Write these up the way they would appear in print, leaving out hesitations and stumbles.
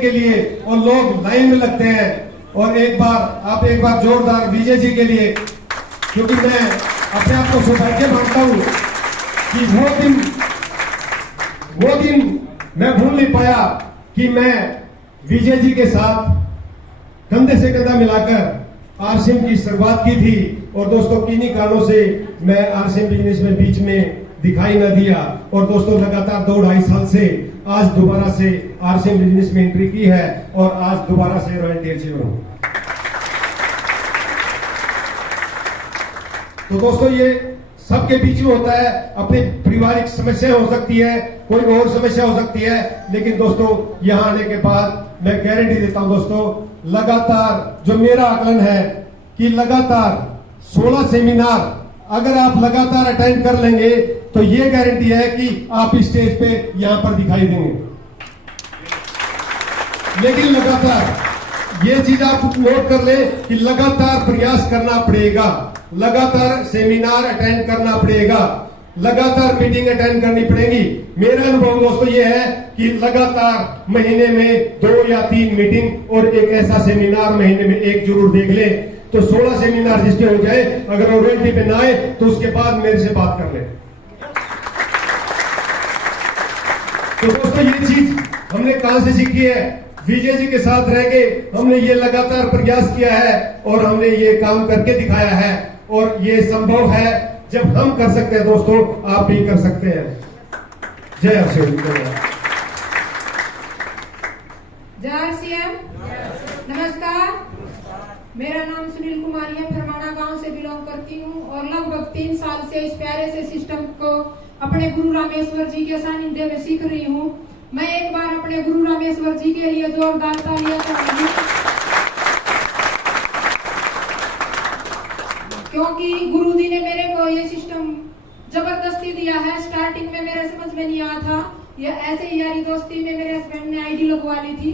के लिए और लोग लाइन में लगते हैं। और एक बार जोरदार विजय जी के लिए, क्योंकि मैं अपने आप को सौभाग्य मानता हूं कि वो दिन मैं भूल नहीं पाया कि मैं विजय जी के साथ कंधे से कंधा मिलाकर आरसीएम की शुरुआत की थी। और दोस्तों किन्हीं कारणों से मैं आरसीएम बिजनेस में बीच में दिखाई न दिया। और दोस्तों लगातार 2-2.5 साल से आज दोबारा से आरसीएम बिजनेस में एंट्री की है और आज दोबारा से रॉयल्टी अचीवर हूं। तो दोस्तों ये सबके बीच में होता है, अपनी पारिवारिक समस्या हो सकती है, कोई और समस्या हो सकती है, लेकिन दोस्तों यहां आने के बाद मैं गारंटी देता हूं दोस्तों, लगातार जो मेरा आकलन है कि लगातार 16 सेमिनार अगर आप लगातार अटेंड कर लेंगे तो ये गारंटी है कि आप इस स्टेज पे यहां पर दिखाई देंगे। लेकिन लगातार ये चीज आप नोट कर ले कि लगातार प्रयास करना पड़ेगा, लगातार सेमिनार अटेंड करना पड़ेगा, लगातार मीटिंग अटेंड करनी पड़ेगी। मेरा अनुभव दोस्तों ये है कि लगातार महीने में 2 या 3 मीटिंग और एक ऐसा सेमिनार महीने में एक जरूर देख ले, तो 16 सेमिनार जिसके हो जाए, अगर वो रॉयल्टी पे ना आए तो उसके बाद मेरे से बात कर ले। तो दोस्तों ये चीज हमने कहां से सीखी है? विजय जी के साथ रह के हमने ये लगातार प्रयास किया है और हमने ये काम करके दिखाया है। और ये संभव है, जब हम कर सकते हैं दोस्तों, आप भी कर सकते हैं। जय आरसीएम। जय आरसीएम। नमस्कार, मेरा नाम सुनील कुमारी है, फरमाना गांव से बिलोंग करती हूँ और लगभग 3 साल से इस प्यारे से सिस्टम को अपने गुरु रामेश्वर जी के सानिध्य में सीख रही हूँ। मैं एक बार अपने गुरु रामेश्वर जी के लिए जोरदार तालियां चाहूंगी, क्योंकि गुरु जी ने मेरे को ये सिस्टम जबरदस्ती दिया है। स्टार्टिंग में मेरे समझ में नहीं आया था, ये ऐसे ही यारी दोस्ती में मेरे हस्बैंड ने आईडी लगवा ली थी,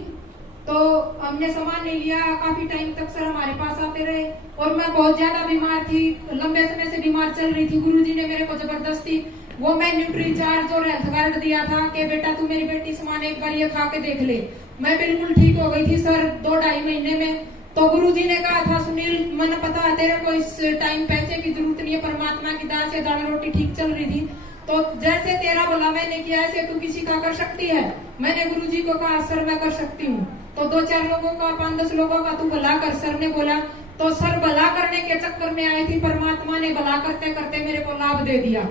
तो हमने सामान नहीं लिया। काफी टाइम तक सर हमारे पास आते रहे और मैं बहुत ज्यादा बीमार थी, लंबे समय से बीमार चल रही थी। गुरुजी ने मेरे को जबरदस्ती वो मैं न्यूट्री चार्ज और हेल्थ कार्ड दिया था कि बेटा तू मेरी बेटी सामान एक बार ये खा के देख ले। मैं बिल्कुल ठीक हो गई थी सर 2-2.5 महीने में। तो गुरुजी ने कहा था, सुनील मैंने पता है तेरे को इस टाइम पैसे की जरूरत नहीं है, परमात्मा की दया से दाल रोटी ठीक चल रही थी, तो जैसे तेरा बोला मैंने किया, ऐसे तू किसी का कर सकती है। मैंने गुरुजी को कहा सर मैं कर सकती हूँ। तो 2-4 लोगों का 5-10 लोगों का तू भला कर, सर ने बोला। तो सर भला करने के चक्कर में आई थी, परमात्मा ने भला करते करते मेरे को लाभ दे दिया।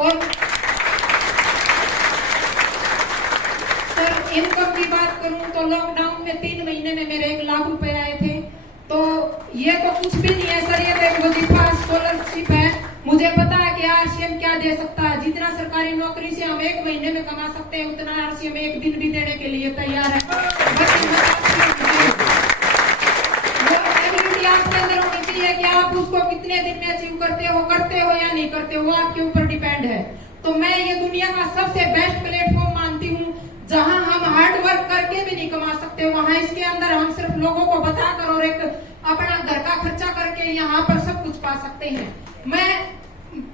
और सर इनकम की बात करूं तो लॉकडाउन में 3 महीने में मेरे 1 लाख रुपए आए थे। तो ये तो कुछ भी नहीं है सर, ये तो एक वजीफा स्कॉलरशिप है। मुझे पता है कि आरसीएम क्या दे सकता है। जितना सरकारी नौकरी से हम 1 महीने में कमा सकते हैं, उतना आरसीएम 1 दिन भी देने के लिए तैयार है। आपके अंदर होनी चाहिए कि आप उसको कितने दिन में अचीव करते हो या नहीं करते हो, आपके ऊपर डिपेंड है। तो मैं ये दुनिया का सबसे बेस्ट प्लेटफॉर्म मानती हूँ, जहां हम हार्ड वर्क करके भी नहीं कमा सकते, वहां इसके अंदर हम सिर्फ लोगों को बताकर और एक अपना घर का खर्चा करके यहाँ पर सब कुछ पा सकते हैं। मैं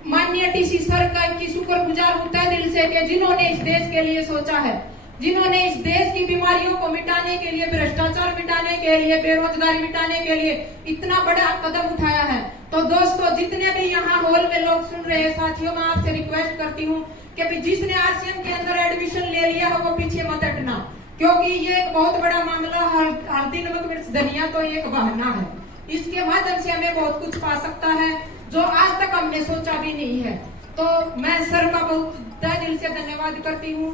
माननीय टीसी सर का की शुक्रगुजार हूँ तहे दिल से कि जिन्होंने इस देश के लिए सोचा है, जिन्होंने इस देश की बीमारियों को मिटाने के लिए, भ्रष्टाचार मिटाने के लिए, बेरोजगारी मिटाने के लिए इतना बड़ा कदम उठाया है। तो दोस्तों जितने भी यहाँ हॉल में लोग सुन रहे हैं साथियों, मैं आपसे रिक्वेस्ट करती हूँ कि जिसने आरसीएम के अंदर एडमिशन ले लिया है वो पीछे मत हटना, क्योंकि ये एक बहुत बड़ा मामला। हल्दी नमक मिर्च धनिया तो एक बहाना है, इसके माध्यम से हमें बहुत कुछ पा सकता है जो आज तक हमने सोचा भी नहीं है। तो मैं सर का बहुत तहे दिल से धन्यवाद करती हूँ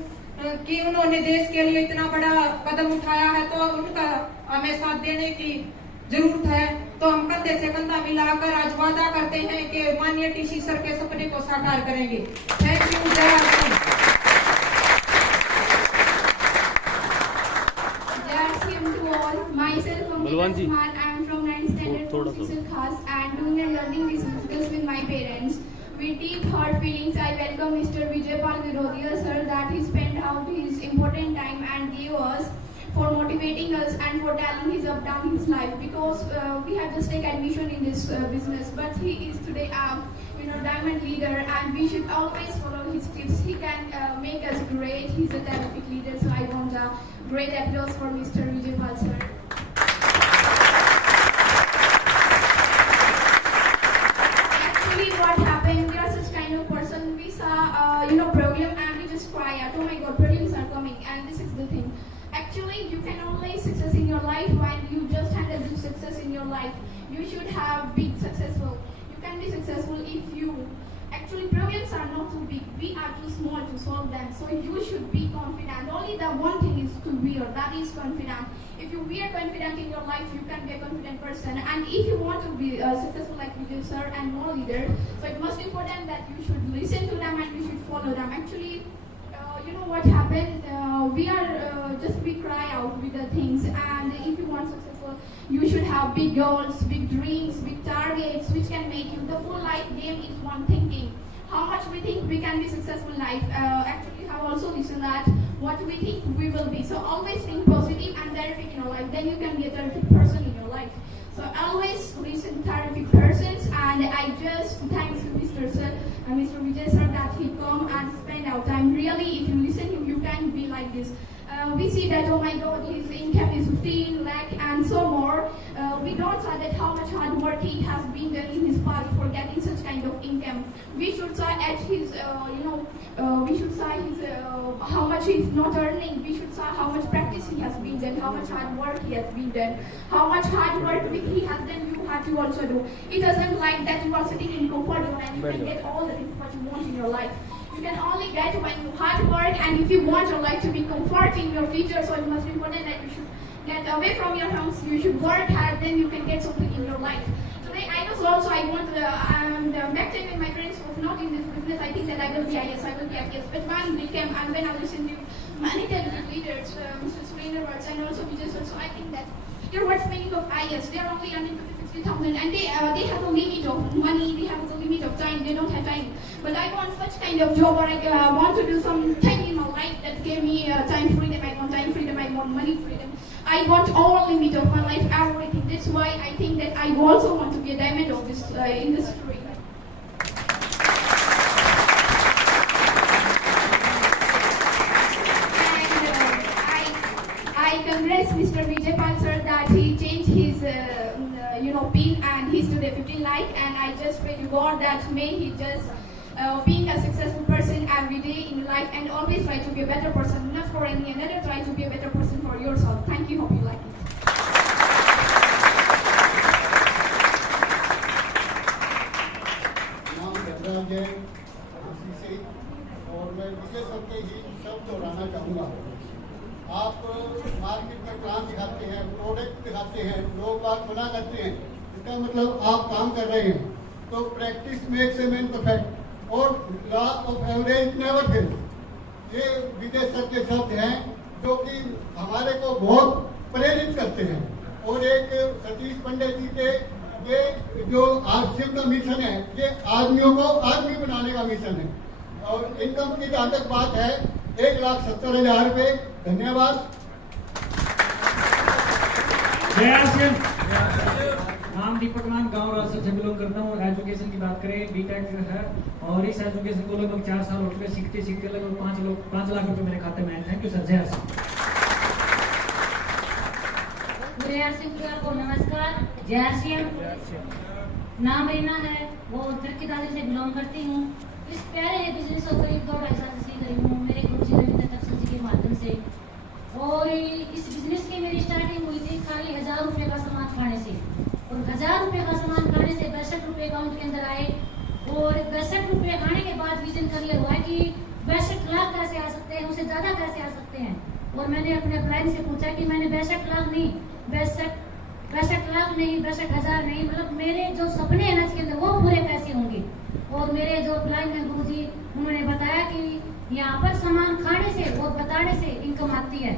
कि उन्होंने देश के लिए इतना बड़ा कदम उठाया है, तो उनका हमें साथ देने की जरूरत है। तो हम कंधे से कंधा मिलाकर आज वादा करते हैं कि माननीय टीसी सर के सपने को साकार करेंगे। Thank you. जय आरसीएम। जय RCM to all. Myself Amrita Suman. I am from 9th standard from Cecil Khas and doing and learning these musicals with my parents. With deep heart feelings, I welcome Mr. Vijaypal Virodia sir that he spent out his important time and gave us for motivating us and for telling his up down his life, because we have just take admission in this business, but he is today diamond leader and we should always follow his tips. He can make us great. He's a terrific leader, so I want a great applause for Mr. actually, you can only success in your life when you just handle the success in your life. You should have big successful. You can be successful if you actually problems are not too big. We are too small to solve them. So you should be confident. Only the one thing is to wear. That is confident. If you are confident in your life, you can be a confident person. And if you want to be successful like Vijay sir and more leaders, so it's most important that you should listen to them and you should follow them. Actually, you know what happened? We are we cry out with the things, and if you want successful, you should have big goals, big dreams, big targets, which can make you. The full life game is one thinking. How much we think we can be successful in life. Actually, have also listened that what we think we will be. So always think positive and terrific in your life. Then you can be a terrific person in your life. So always listen terrific persons, and I just thanks to Mr. Sir and Mr. Vijay sir that he come and spend our time. Really, if you listen to him, you can be like this. We see that, oh my God, his income is 15 lakh and so more. We don't say that how much hard work he has been done in his past for getting such kind of income. We should say at his, we should say his, how much he's not earning. We should say how much practice he has been done, how much hard work he has been done, how much hard work he has done. You have to also do. It doesn't like that you are sitting in comfort zone and you can get all the things what you want in your life. You can only get when you hard work, and if you want your life to be comfort in your future, so it must be important that you should get away from your house. You should work hard, then you can get something in your life. Today I was also, I want back then when my friends was not in this business, I think that I will be IS, I will be IS. But when they came and when I listened to many talented leaders, Mr. Surendra Watts and also Vijay sir, so I think that what's meaning of IS? They are only earning 50,000 and they have a limit of money, they have a limit of time, they don't have time. But I want such kind of job, or I want to do something in my life that gave me time freedom. I want time freedom, I want money freedom. I want all limit of my life, everything. That's why I think that I also want to be a diamond of this industry. I congrats Mr. Vijay Pal sir that he changed his pin and he's today 15 lakh, and I just pray to God that may he just being a successful person every day in life and always try to be a better person, not for any another, try to be a better person for yourself. Thank you, hope you like it. और मैं विजय sir के ही शब्द दोहराना चाहूँगा। आप market में plan दिखाते हैं, प्रोडक्ट दिखाते हैं, लोग बात बना करते हैं, इसका मतलब आप काम कर रहे हैं। तो practice makes a man perfect और law of average never fail, ये विजय सर के शब्द हैं जो कि हमारे को बहुत प्रेरित करते हैं। और एक सतीश पंडित जी के ये जो आरसीएम का मिशन है, ये आदमियों को आदमी बनाने का मिशन है। और इनकम की जहाँ तक बात है, 1,70,000 रुपए। धन्यवाद। नाम दीपक मान, गांव राजसर से बिलोंग करता हूँ। एजुकेशन की बात करें, बीटेक है और इस एजुकेशन को लगभग 4 साल हो चुके, सीखते सीखते लगभग 5 लाख रुपए मेरे खाते में। Thank you sir. जय सिंह को नमस्कार। जय सिंह, नाम रीना है, वो उत्तर दादे से बिलोंग करती हूँ। इस प्यारे बिजनेस को करीब 2-2.5 साल से सीख रही हूँ मेरे गुरु जी रविंद्र दर्शन जी के माध्यम से। और इस बिजनेस की मेरी स्टार्टिंग हुई थी खाली 1000 रुपये का सामान खाने से, और 1000 रुपये का सामान खाने से 62 रुपये अकाउंट के अंदर आए। और 62 रुपये खाने के बाद विजन क्लियर हुआ कि 62 लाख कैसे आ सकते हैं, उससे ज्यादा कैसे आ सकते हैं। और मैंने अपने क्लाइंट से पूछा कि मैंने 62 लाख नहीं, 62,000 नहीं, मतलब मेरे जो सपने हैं ना इसके अंदर वो पूरे कैसे होंगे। और मेरे जो क्लाइंट हैं गुरु जी, उन्होंने बताया कि यहाँ पर सामान खाने से और बताने से इनकम आती है।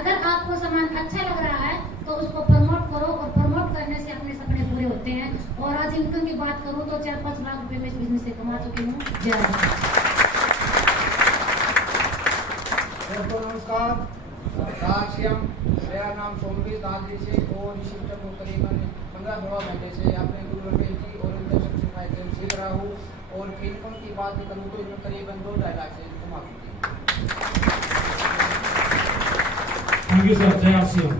अगर आपको सामान अच्छा लग रहा है तो उसको प्रमोट करो, और प्रमोट करने से अपने सपने पूरे होते हैं। और आज इनकम की बात करूँ तो 4-5 लाख रुपए में इस बिजनेस से कमा चुकी हूँ। जय नमस्कार। मेरा नाम सोमवीर दादी से, और इस शिक्षक को करीबन 15-16 घंटे से अपने गुरु रमेश जी और उनके शिक्षक से सीख रहा हूँ। और इनकम की बात करूँ तो इसमें करीबन 2-2.5 लाख से कमा चुकी हूँ। Thank you sir. जय सिंह।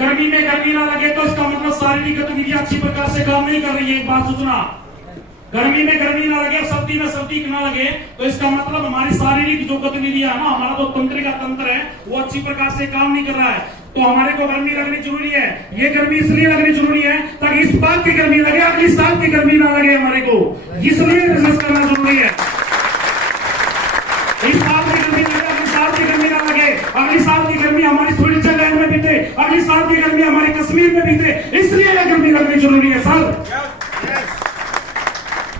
गर्मी में गर्मी ना लगे तो इसका मतलब शारीरिक गतिविधि अच्छी प्रकार से काम नहीं कर रही है। एक बात सोचना, गर्मी में गर्मी ना लगे, सर्दी में सर्दी ना लगे, तो इसका मतलब हमारी शारीरिक जो गतिविधियां है ना, हमारा जो तंत्रिका तंत्र है वो अच्छी प्रकार से काम नहीं कर रहा है। तो हमारे को गर्मी लगनी जरूरी है। ये गर्मी इसलिए लगनी जरूरी है ताकि इस बात की गर्मी लगे, अगली साल की गर्मी ना लगे हमारे को, इसलिए बिजनेस करना जरूरी है। इस साल की गर्मी लगे, अगली साल की गर्मी ना लगे, अगली साल की गर्मी हमारी स्विट्जरलैंड में बीते, अगली साल की गर्मी हमारे कश्मीर में बीते, इसलिए यह गर्मी लगनी जरूरी है सर।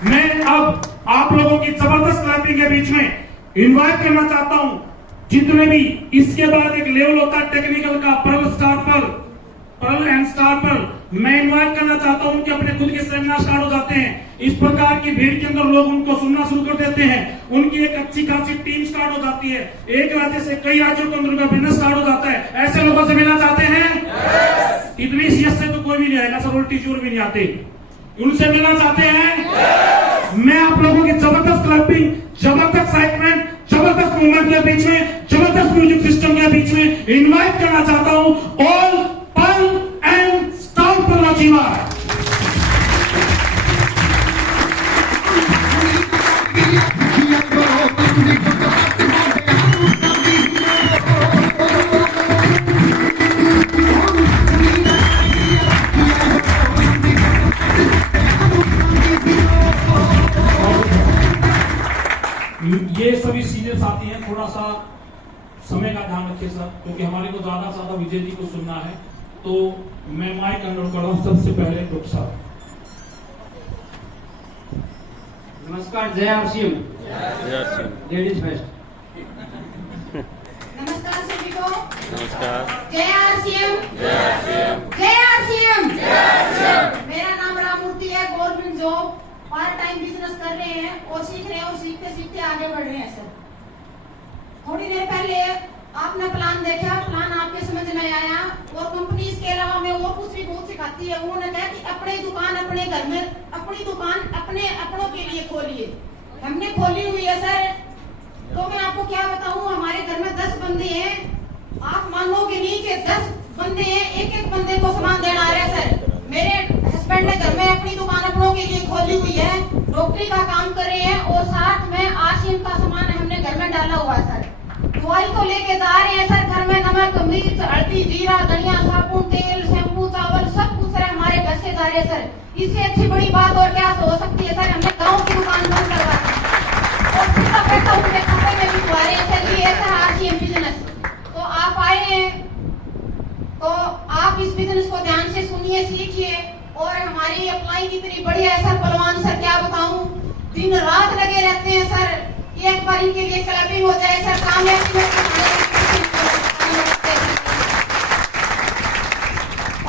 मैं अब आप लोगों की जबरदस्त क्लैपिंग के बीच में इनवाइट करना चाहता हूं जितने भी, इसके बाद एक लेवल होता है टेक्निकल का, पर्ल एंड स्टार पर्ल। मैं इनवाइट करना चाहता हूं कि अपने खुद के सेमिनार स्टार्ट हो जाते हैं, इस प्रकार की भीड़ के अंदर लोग उनको सुनना शुरू कर देते हैं, उनकी एक अच्छी खासी टीम स्टार्ट हो जाती है, एक राज्य से कई राज्यों के अंदर उनका बिजनेस स्टार्ट हो जाता है। ऐसे लोगों से मिलना चाहते हैं? इतनी सीएस से तो कोई भी नहीं आएगा सर, उल्टी चोर भी नहीं आते, उनसे मिलना चाहते हैं? मैं आप लोगों की जबरदस्त क्लैपिंग, जबरदस्त एक्साइटमेंट, जबरदस्त मूवमेंट के बीच में, जबरदस्त म्यूजिक सिस्टम के बीच में इनवाइट करना चाहता हूं all pearl and star pearl achiever. ये सभी सीनियर साथी हैं, थोड़ा सा समय का ध्यान रखिए सर, क्योंकि हमारे को ज्यादा से ज्यादा विजय जी को सुनना है। तो मैं माइक अनुरोध कर रहा हूँ सबसे पहले डॉक्टर साहब। नमस्कार, जय आरसीएम, लेडीज फर्स्ट। नमस्कार सभी को। नमस्कार। जय आरसीएम, जय आरसीएम, जय आरसीएम, जय आरसीएम। मेरा नाम राममूर्ति है, government job, part time business कर रहे हैं और सीख रहे हैं और सीखते सीखते आगे बढ़ रहे हैं सर। थोड़ी देर पहले आपने प्लान देखा, प्लान आपके समझ में आया और कंपनी इसके अलावा में और कुछ भी बहुत सिखाती है। उन्होंने कहा कि अपनी दुकान अपने घर में, अपनी दुकान अपने अपनों के लिए खोलिए। हमने खोली हुई है सर। तो मैं आपको क्या बताऊं, हमारे घर में 10 बंदे हैं, आप मानोगे नहीं कि 10 बंदे हैं, एक एक बंदे को सामान देना आ रहा है सर। मेरे हस्बैंड ने घर में अपनी दुकान अपनों के लिए खोली हुई है, डॉक्टरी का काम कर रहे हैं और साथ में आरसीएम का सामान हमने घर में डाला हुआ है सर। दवाई तो लेके जा रहे हैं सर, घर में नमक, मिर्च, हल्दी, जीरा, धनिया, साबुन, तेल, शैम्पू, चावल सब कुछ सर हमारे घर से जा रहे हैं सर। इससे अच्छी बड़ी बात और क्या हो सकती है सर। हमने गाँव की दुकान बंद करवा दी और सीधा पैसा उनके खाते में भी हुआ रहे हैं सर। ये ऐसा आरसीएम बिजनेस। तो आप आए हैं तो आप इस बिजनेस को ध्यान से सुनिए, सीखिए और हमारी अप्लाई कितनी बढ़िया है सर। पहलवान सर क्या बताऊं, दिन रात लगे रहते हैं सर। एक बार इनके लिए क्लबिंग हो जाए सर, कामयाबी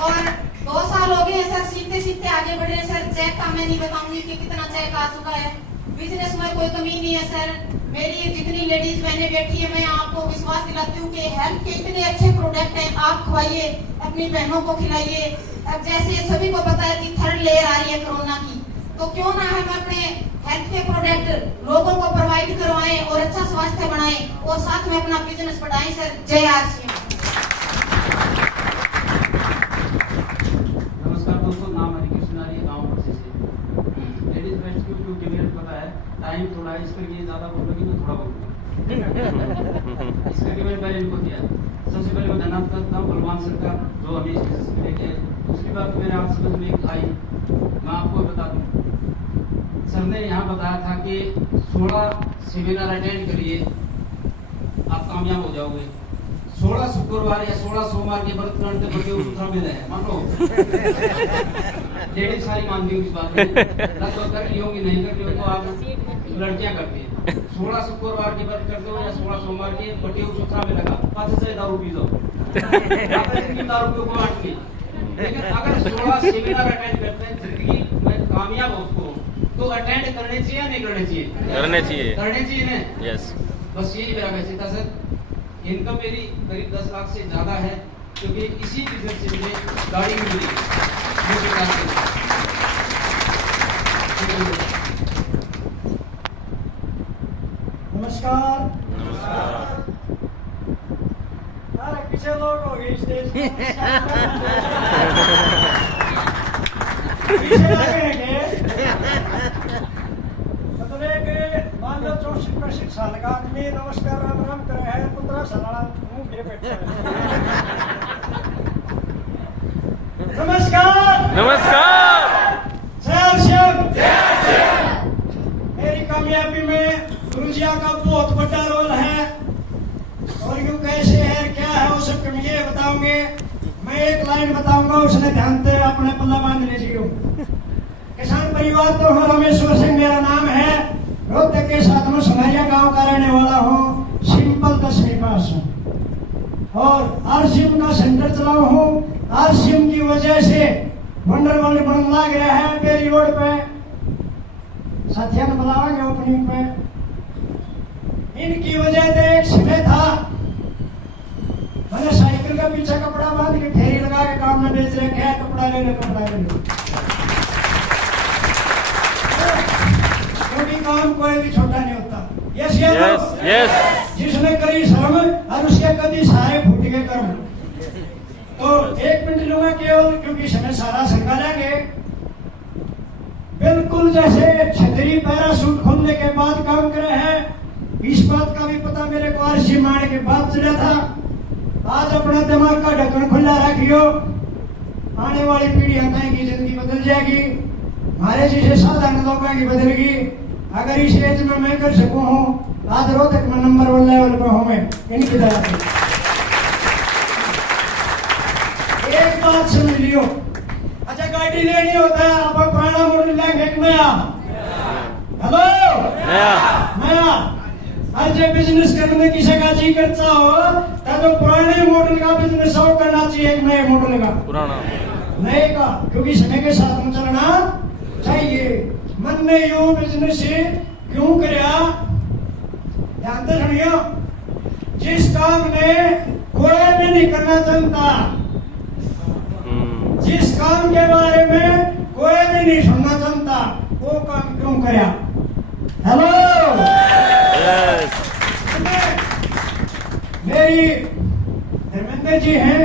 और 2 साल हो गए सर, सीखते सीखते आगे बढ़े सर। चेक का मैं नहीं बताऊंगी कि कितना चेक आ चुका है। बिजनेस में कोई कमी नहीं है सर। मेरी जितनी लेडीज बहनें बैठी है, मैं आपको विश्वास दिलाती हूँ कि हेल्थ के इतने अच्छे प्रोडक्ट हैं, आप खवाइए, अपनी बहनों को खिलाइए। अब जैसे सभी को पता है कि 3rd लेयर आ रही है कोरोना की, तो क्यों ना हम अपने हेल्थ के प्रोडक्ट लोगों को प्रोवाइड करवाएं और अच्छा स्वास्थ्य बनाएं और साथ में अपना बिजनेस बढ़ाएं सर। जय आरसीएम। नमस्कार दोस्तों, नाम हरिकृष्णारी, गाँव से। लेडीज फर्स्ट क्योंकि मुझे पता है टाइम थोड़ा है, इसके लिए ज्यादा बोलूंगी तो थोड़ा बोलूंगा। इसका मैं पहले इनको दिया। सबसे पहले मैं धन्यवाद करता हूँ बलवान सर का, जो हमें इस बिजनेस में लेके आए। दूसरी बात मेरे आप समझ में एक आई, मैं आपको बता दूं, सर ने यहाँ बताया था कि 16 सेमिनार अटेंड करिए, आप कामयाब हो जाओगे। 16 शुक्रवार या 16 सोमवार के व्रत करते बड़े उत्साह में रहे, मान लो लेडीज सारी मानती हूँ इस बात में, लगभग कर ली होगी, नहीं कर ली हो तो आप लड़कियां करती है। 16 शुक्रवार के व्रत करते हो या 16 सोमवार के बटे सुथरा में लगा 5 से दारू पी जाओ, दारू को बांटनी। लेकिन अगर 16 सेमिनार अटेंड करते हैं, जिंदगी में कामयाब हो उसको, तो अटेंड करने चाहिए या नहीं करने चाहिए? करने चाहिए, करने चाहिए ना। यस, बस यही मेरा मैसेज था सर। इनकम मेरी करीब 10 लाख से ज्यादा है, क्योंकि इसी बिजनेस से मुझे गाड़ी भी मिली। नमस्कार। अरे पीछे लोग हो गए स्टेज पीछे लगे में शिक्षा लगा आदमी नमस्कार राम राम करे है 15 साल मुंह के बैठा नमस्कार नमस्कार। मेरी कामयाबी में गुरुजिया का बहुत बड़ा रोल है और यूं कैसे है क्या है वो सब कम ये बताओगे। मैं एक लाइन बताऊंगा उसने ध्यान से अपने पल्ला बांध लीजिए। किसान परिवार तो हूँ, रामेश्वर सिंह मेरा नाम है, रोहतक के साथ में सुनारिया गांव का रहने वाला हूँ, सिंपल 10वीं पास हूँ और आरसीएम का सेंटर चलाऊ हूँ। आरसीएम की वजह से वंडर वर्ल्ड बनने लग रहा है मेरी रोड पे, साथियों ने बुलावांगे ओपनिंग पे। इनकी वजह से एक समय था मैंने साइकिल का पीछे कपड़ा बांध के फेरी लगा के काम में बेच रखे हैं, कपड़ा ले लो क्योंकि काम कोई भी छोटा नहीं होता। यस यस जिसने करी श्रम और उसके कभी सारे फूट के कर्म। तो 1 मिनट लूंगा केवल क्योंकि समय सारा संगा लेंगे। बिल्कुल जैसे छतरी पैराशूट खोलने के बाद काम करे हैं, इस बात का भी पता मेरे को आरसी मारने के बाद चला था। आज अपना दिमाग का ढक्कन खुला रखियो, आने वाली पीढ़ी की जिंदगी बदल जाएगी, हमारे जैसे साधारण लोगों की बदलेगी। अगर इस एज में मैं कर सकूं हूं, आज रोहतक में नंबर 1 लेवल पर हूं मैं इनकी दया से। एक बात समझ लियो, अच्छा गाड़ी लेनी होता है आप पुराना मॉडल लेंगे एक नया। हेलो नया आज जब बिजनेस करने की किसी का जी करता हो तो पुराने मॉडल का बिजनेस हो करना चाहिए, एक नए मॉडल का पुराना नए का, क्योंकि समय के साथ में चलना चाहिए। मन ने यो बिजनेस क्यों करया, ध्यान से सुनियो। जिस काम में कोई भी नहीं करना चाहता, जिस काम के बारे में कोई भी नहीं सुनना चाहता, वो काम क्यों करया। हेलो मेरी धर्मेंद्र जी हैं,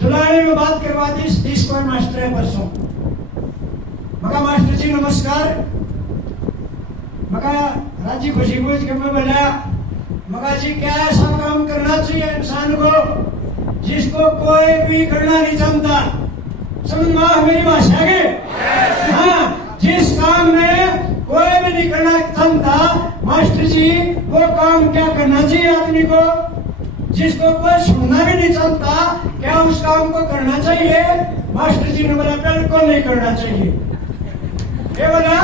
जुलाई में बात करवा दी। सतीश कुमार मास्टर है परसों। मका मास्टर जी नमस्कार। मका राजी खुशी बुझ के मैं बोला मका जी क्या ऐसा काम करना चाहिए इंसान को जिसको कोई भी करना नहीं चाहता। समझ में आ मेरी भाषा के? हाँ, जिस काम में कोई भी नहीं करना चाहता मास्टर जी, वो काम क्या करना चाहिए आदमी को? जिसको कोई सुनना भी नहीं चाहता, क्या उस काम को करना चाहिए? मास्टर जी ने बोला बिल्कुल नहीं करना चाहिए। क्या बोला?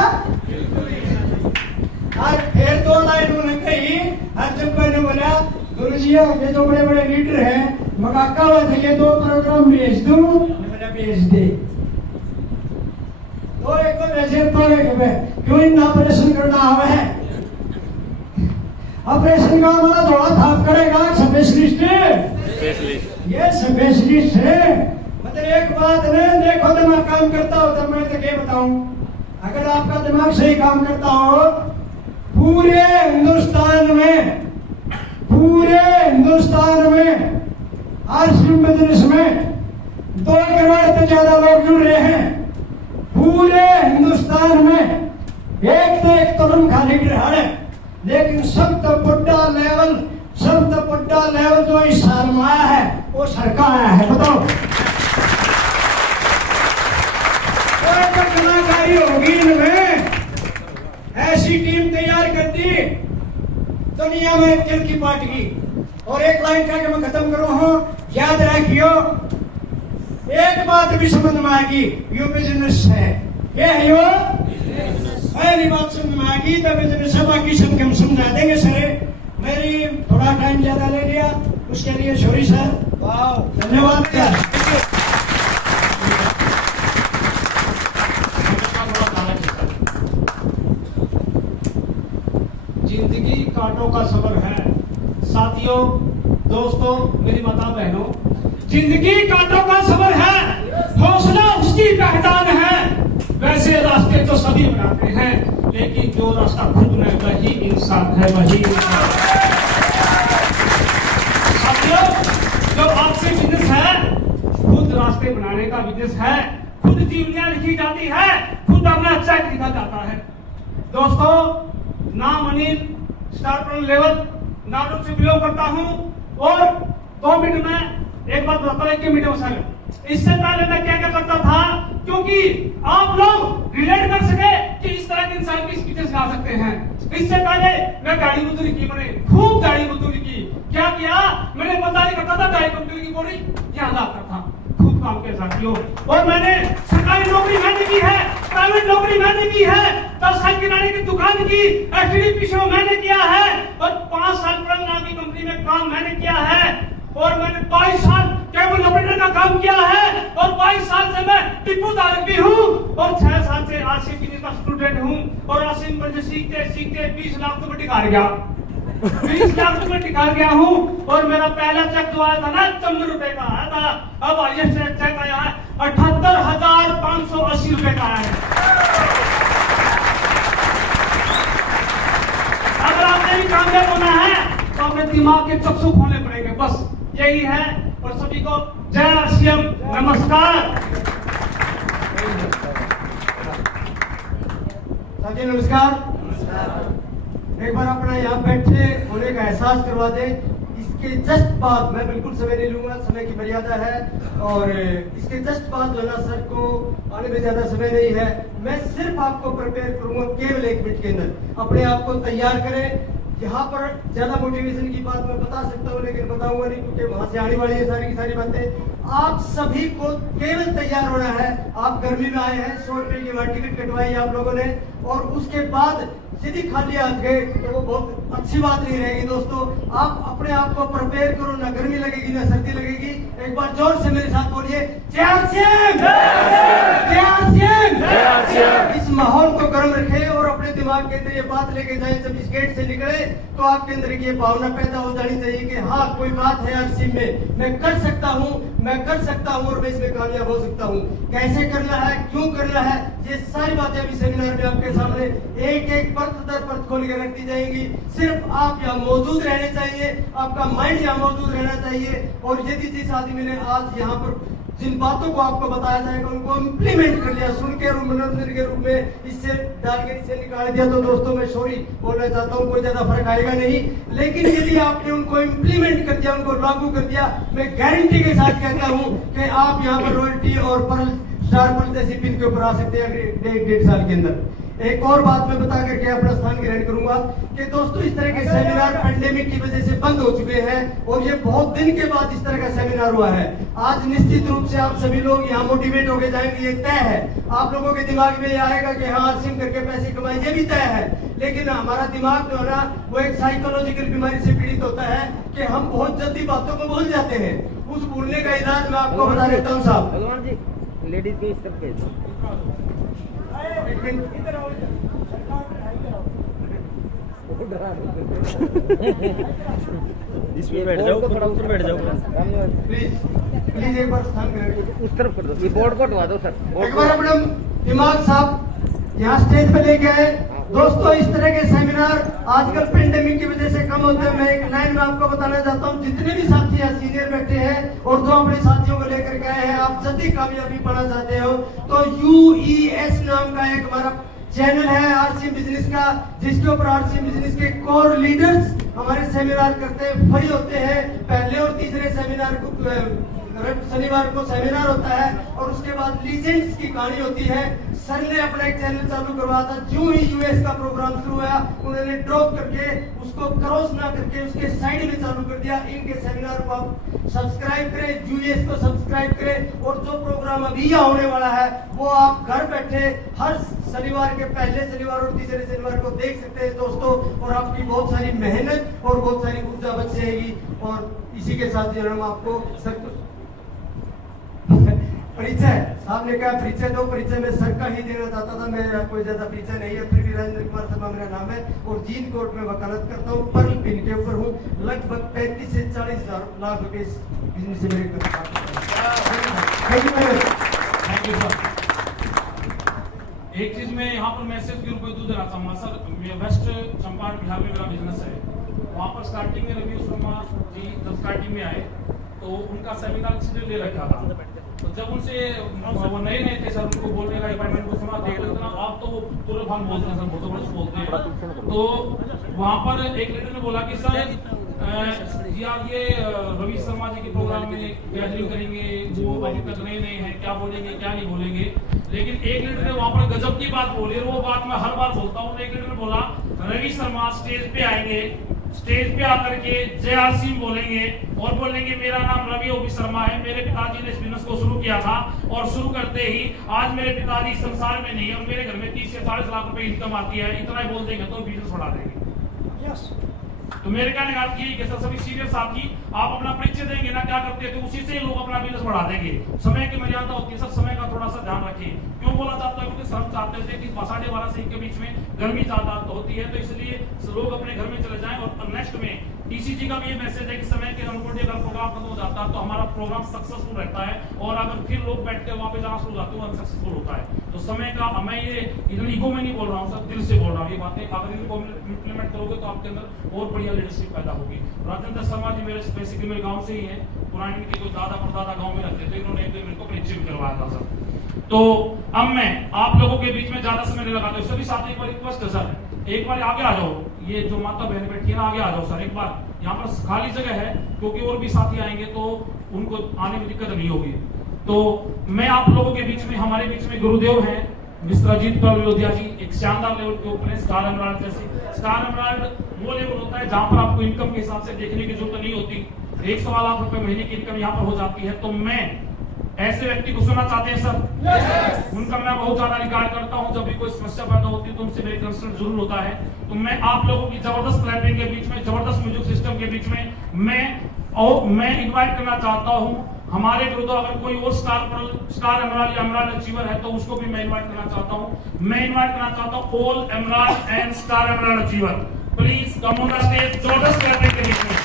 और फिर 2 लाइन उन्होंने कही। आज जब मैंने बोला गुरुजी ये तो बड़े बड़े लीडर हैं, मकाका हुआ था ये 2 प्रोग्राम भेज दूं, मैंने भेज दे। तो एक तो वैसे तो एक क्यों इन ऑपरेशन करना हुआ है? ऑपरेशन का हमारा थोड़ा थाप करेगा स्पेशलिस्ट, ये स्पेशलिस्ट है। मतलब एक बात है, देखो दिमाग काम करता हो तो मैं तो क्या बताऊं, अगर आपका दिमाग सही काम करता हो पूरे हिंदुस्तान में आरसीएम बिजनेस में 2 करोड़ से ज्यादा लोग जुड़ रहे हैं। पूरे हिंदुस्तान में एक तरुण खाली लीडर है, लेकिन सब तो बड़ा लेवल जो इस साल में आया है वो सरकार आया है। बताओ कोई कलाकारी होगी इनमें, ऐसी टीम तैयार कर दी दुनिया में किल की पार्टी की। और एक लाइन का मैं खत्म करूं हूं, याद रखियो एक बात भी समझ में आएगी, यो बिजनेस है। ये है यो पहली बात समझ में आएगी तो बिजनेस है, बाकी सबके हम समझा देंगे। सर मेरी थोड़ा टाइम ज्यादा ले लिया, उसके लिए सॉरी सर। धन्यवाद सर। जिंदगी कांटों का सफर है साथियों, दोस्तों, मेरी माता बहनों, जिंदगी कांटों का सफर है, हौसला उसकी पहचान है। वैसे रास्ते तो सभी बनाते हैं, लेकिन जो रास्ता खुद में वही इंसान है, वही इंसान। साथियों, जो आपसे बिजनेस है, खुद रास्ते बनाने का बिजनेस है, खुद जीवनियां लिखी जाती है, खुद अपना चेक लिखा जाता है। दोस्तों, नाम अनिल, स्टार प्रल लेवल नागपुर से बिलोंग करता हूँ। और 2 मिनट में एक बात बताता हूँ, 1 मिनट में सर। इससे पहले मैं क्या क्या करता था, क्योंकि आप लोग रिलेट कर सके कि इस तरह के इंसान भी इस पीछे से आ सकते हैं। इससे पहले मैं गाड़ी मजदूरी की, मैंने खूब गाड़ी मजदूरी की। क्या किया, मैंने बंदारी करता था, गाड़ी कंपनी की बोरी यहाँ लाता था, खूब काम के साथियों। और मैंने सरकारी नौकरी मैंने की है, प्राइवेट नौकरी मैंने की है, 10 साल किराने की दुकान की, एसटीडीपी शो मैंने किया है, और 5 साल प्रल नाम की कंपनी में काम मैंने किया है। और मैंने 22 साल केबल ऑपरेटर का काम किया है, और 22 साल से मैं टिप्पू धारक भी हूँ, और 6 साल से आसिम बिजनेस का स्टूडेंट हूँ। और आसिम पर सीखते सीखते 20 लाख तो मैं टिका गया, 20 लाख तो मैं टिका गया हूँ। और मेरा पहला चेक जो आया था ना, 54 रुपए का आया था, अब हाईएस्ट चेक आया है 78,580 रुपए का है। अगर आपने भी कामयाब होना है तो अपने दिमाग के चक्षु खोलने पड़ेंगे, बस यही है। और सभी को जय आरसीएम, नमस्कार। साथी नमस्कार। एक बार अपना यहाँ बैठे होने का एहसास करवा दे। इसके जस्ट बाद, मैं बिल्कुल समय नहीं लूंगा, समय की मर्यादा है, और इसके जस्ट बाद जो है ना, सर को आने में ज्यादा समय नहीं है। मैं सिर्फ आपको प्रिपेयर करूंगा केवल 1 मिनट के अंदर। अपने आप को तैयार करें। यहाँ पर ज्यादा मोटिवेशन की बात मैं बता सकता हूँ, लेकिन बताऊंगा नहीं, क्योंकि वहां से आने वाली है सारी की सारी बातें। आप सभी को केवल तैयार होना है। आप गर्मी में आए हैं, 100 रुपए की वहां टिकट कटवाई आप लोगों ने, और उसके बाद यदि खाली हाथ गए तो वो बहुत अच्छी बात नहीं रहेगी। दोस्तों, आप अपने आप को प्रिपेयर करो, ना गर्मी लगेगी ना सर्दी लगेगी। एक बार जोर से मेरे साथ बोलिए, जय आरसीएम, जय आरसीएम, जय आरसीएम। इस माहौल को गर्म रखें और अपने दिमाग के अंदर ये बात लेके जाए, जब इस गेट से निकले तो आपके अंदर ये भावना पैदा हो जानी चाहिए कि हाँ, कोई बात है आरसीएम में, मैं कर सकता हूँ, मैं कर सकता हूँ, और मैं इसमें कामयाब हो सकता हूँ। कैसे करना है, क्यों करना है, ये सारी बातें अभी सेमिनार में आपके सामने एक एक परत दर परत खोल के रख दी जाएंगी। सिर्फ आप यहाँ मौजूद रहने चाहिए, आपका माइंड यहाँ मौजूद रहना चाहिए। और यदि जिस आदमी ने आज यहाँ पर जिन बातों को आपको बताया जाएगा उनको इम्प्लीमेंट कर लिया, सुन के मनोरंजन के रूप में इससे डाल के इससे निकाल दिया, तो दोस्तों मैं सॉरी बोलना चाहता हूँ, कोई ज्यादा फर्क आएगा नहीं। लेकिन यदि आपने उनको इम्प्लीमेंट कर दिया, उनको लागू कर दिया, मैं गारंटी के साथ कहता हूँ कि आप यहाँ पर रॉयल्टी और पर्ल, स्टार पर्ल जैसी पिन के ऊपर आ सकते हैं 1.5 साल के अंदर। एक और बात मैं बता करके अपना स्थान ग्रहण करूंगा कि दोस्तों, इस तरह के सेमिनार पेंडेमिक की वजह से बंद हो चुके हैं, और ये बहुत दिन के बाद इस तरह का सेमिनार हुआ है। आज निश्चित रूप से आप सभी लोग यहाँ मोटिवेट होके जाएंगे, ये तय है। आप लोगों के दिमाग में ये आएगा कि हाँ, आरसीएम करके पैसे कमाए, ये भी तय है। लेकिन हमारा दिमाग जो है ना, वो एक साइकोलॉजिकल बीमारी से पीड़ित होता है कि हम बहुत जल्दी बातों को भूल जाते हैं। उस भूलने का इलाज मैं आपको बता देता हूँ साहब। भगवान जी, लेडीज को इस तरफ भेजो। इसमें बैठ जाओ, थोड़ा ऊपर बैठ जाओ प्लीज प्लीज एक बार स्थान ग्रहण उस तरफ कर दो, ये बोर्ड को हटवा दो सर। एक बार अपना दिमाग साहब यहाँ स्टेज पे लेके आए। दोस्तों, इस तरह के सेमिनार आजकल पेंडेमिक की वजह से कम होते हैं। मैं एक लाइन में आपको बताना चाहता हूँ, जितने भी साथी यहाँ सीनियर बैठे हैं और जो अपने साथियों को लेकर के आए हैं, आप जल्दी कामयाबी पाना चाहते हो तो UES नाम का एक हमारा चैनल है आरसीएम बिजनेस का, जिसके ऊपर आरसीएम बिजनेस के कोर लीडर्स हमारे सेमिनार करते हैं, फ्री होते हैं। पहले और तीसरे सेमिनार को, शनिवार को सेमिनार होता है, और उसके बाद लीजेंड्स की कहानी होती है। सर ने अपना एक चैनल चालू करवाया था, जो ही यूएस का प्रोग्राम शुरू हुआ उन्होंने ड्रॉप करके उसको क्रॉस ना करके उसके साइड में चालू कर दिया। इनके सेमिनार को आप सब्सक्राइब करें, यूएस को सब्सक्राइब करें, और जो प्रोग्राम अभी होने वाला है वो आप घर बैठे हर शनिवार के पहले शनिवार और तीसरे शनिवार को देख सकते हैं दोस्तों। और आपकी बहुत सारी मेहनत और बहुत सारी ऊर्जा बच जाएगी। और इसी के साथ जो हम आपको सर परिचय, साहब ने कहा परिचय दो, परिचय में सर का ही देना चाहता था, मेरा कोई ज्यादा परिचय नहीं है। फिर भी राजेंद्र कुमार शर्मा मेरा नाम है, और जीत कोर्ट में वकालत करता हूँ, पर्ल पिन के ऊपर हूँ। लगभग 35 से 40 लाख रुपए इस बिजनेस से मेरे थैंक यू सर। एक चीज मैं यहाँ पर मैसेज के रूप में देना चाहूंगा सर, वेस्ट चंपारण बिहार में मेरा बिजनेस है। वहाँ पर स्टार्टिंग में रवि शर्मा जी जब स्टार्टिंग में आए तो उनका सेमिनार इसलिए ले रखा था तो जब उनसे वो नए थे सर, उनको बोलने का डिपार्टमेंट को सुना था, आप तो वो पूरे भाग बोलते हैं सर, बहुत जबरदस्त बोलते हैं। तो वहाँ पर एक लीडर ने बोला कि सर आप ये रवि शर्मा जी के प्रोग्राम में गैदरिंग करेंगे, वो अभी तक नए हैं, क्या बोलेंगे क्या नहीं बोलेंगे। लेकिन एक लीडर ने वहाँ पर गजब की बात बोली, और वो बात मैं हर बार बोलता हूँ। एक लीडर ने बोला रवि शर्मा स्टेज पे आएंगे, स्टेज पे आकर के जय आर सिंह बोलेंगे और बोलेंगे मेरा नाम रवि ओबी शर्मा है, मेरे पिताजी ने इस बिजनेस को शुरू किया था, और शुरू करते ही आज मेरे पिताजी संसार में नहीं है और मेरे घर में 30 से 40 लाख रुपए इनकम आती है, इतना ही बोल देंगे तो बिजनेस बढ़ा देंगे। यस। तो मेरे कहने का अर्थ ये कि सर सभी सीनियर साथी आप अपना परिचय देंगे ना क्या करते हैं, तो उसी से लोग अपना बिजनेस बढ़ा देंगे। समय की मर्यादा होती है सर, समय का थोड़ा सा ध्यान रखिए। क्यों बोला जाता है? क्योंकि हम चाहते थे कि 12:30 से 1 के बीच में गर्मी ज्यादा होती है, तो इसलिए लोग अपने घर में चले जाएं। और नेक्स्ट में टीसीजी का भी ये मैसेज है कि समय के अनुकूल अगर प्रोग्राम खत्म हो जाता है तो हमारा प्रोग्राम सक्सेसफुल रहता है, और अगर फिर लोग बैठ के वहाँ पे जाना शुरू जाते हैं अनसक्सेसफुल होता है। तो समय का, मैं ये इधर ईगो में नहीं बोल रहा हूँ सर, दिल से बोल रहा हूँ ये बातें। अगर इनको इम्प्लीमेंट करोगे तो आपके अंदर और बढ़िया लीडरशिप पैदा होगी। राजेंद्र शर्मा जी मेरे बेसिकली मेरे गाँव से ही है, पुराने के कोई दादा परदादा गाँव में रहते थे, इन्होंने एक दिन मेरे को परिचय भी करवाया था सर। तो अब मैं आप लोगों के बीच में ज्यादा समय नहीं लगाता, सभी साथ एक बार रिक्वेस्ट है सर, एक बार आगे आ जाओ, ये जो माता बहन बैठी है ना आगे आ जाओ सर, एक बार यहाँ पर खाली जगह है, क्योंकि और भी साथी आएंगे तो उनको आने में दिक्कत नहीं होगी। तो मैं आप लोगों के बीच में, हमारे बीच में गुरुदेव हैं मिस्टर अजीत पाल विरोधिया जी, एक शानदार लेवल के ऊपर स्टार एमराल्ड जैसे। स्टार एमराल्ड वो लेवल होता है जहां पर आपको इनकम के हिसाब से देखने की जरूरत नहीं होती, 1.25 लाख रुपए महीने की इनकम यहाँ पर हो जाती है। तो मैं ऐसे व्यक्ति को सुनना चाहते हैं सर, उनका मैं बहुत ज्यादा रिगार्ड करता हूं, जब भी कोई समस्या पैदा होती है तो उनसे मेरी कंसर्न जरूर होता है। तो मैं आप लोगों की जबरदस्त क्लैपिंग के बीच में, जबरदस्त म्यूजिक सिस्टम के बीच में मैं इनवाइट करना चाहता हूं हमारे गुरुदेव, अगर कोई और स्टार एमराल्ड या एमराल्ड अचीवर है तो उसको भी मैं इनवाइट करना चाहता हूं। मैं इनवाइट करना चाहता हूं all emerald and star emerald achiever, please come on the stage, जबरदस्त क्लैपिंग के बीच में।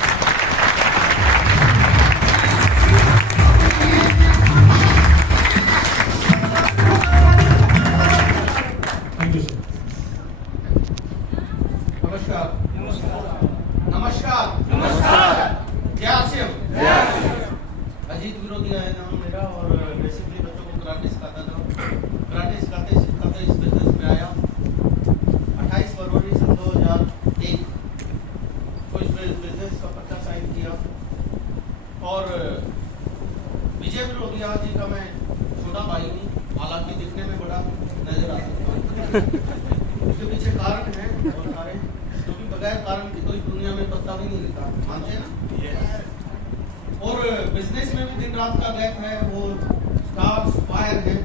अजीत विरोधिया है नाम मेरा, और बेसिकली बच्चों को कराटे सिखाता था। कराटे सिखाते सिखाते इस बिजनेस में आया 28 फरवरी 2001 को इस बिजनेस का पर्चा साइन किया। और विजय विरोधिया जी का मैं छोटा भाई हूँ, हालांकि दिखने में बड़ा नजर आ सकता हूँ। उसके पीछे कारण है बहुत सारे, क्योंकि बगैर कारण की तो इस दुनिया में पत्ता भी नहीं लेता, मानते हैं ना। और बिजनेस में भी दिन रात का गैप है, वो स्टार फायर है,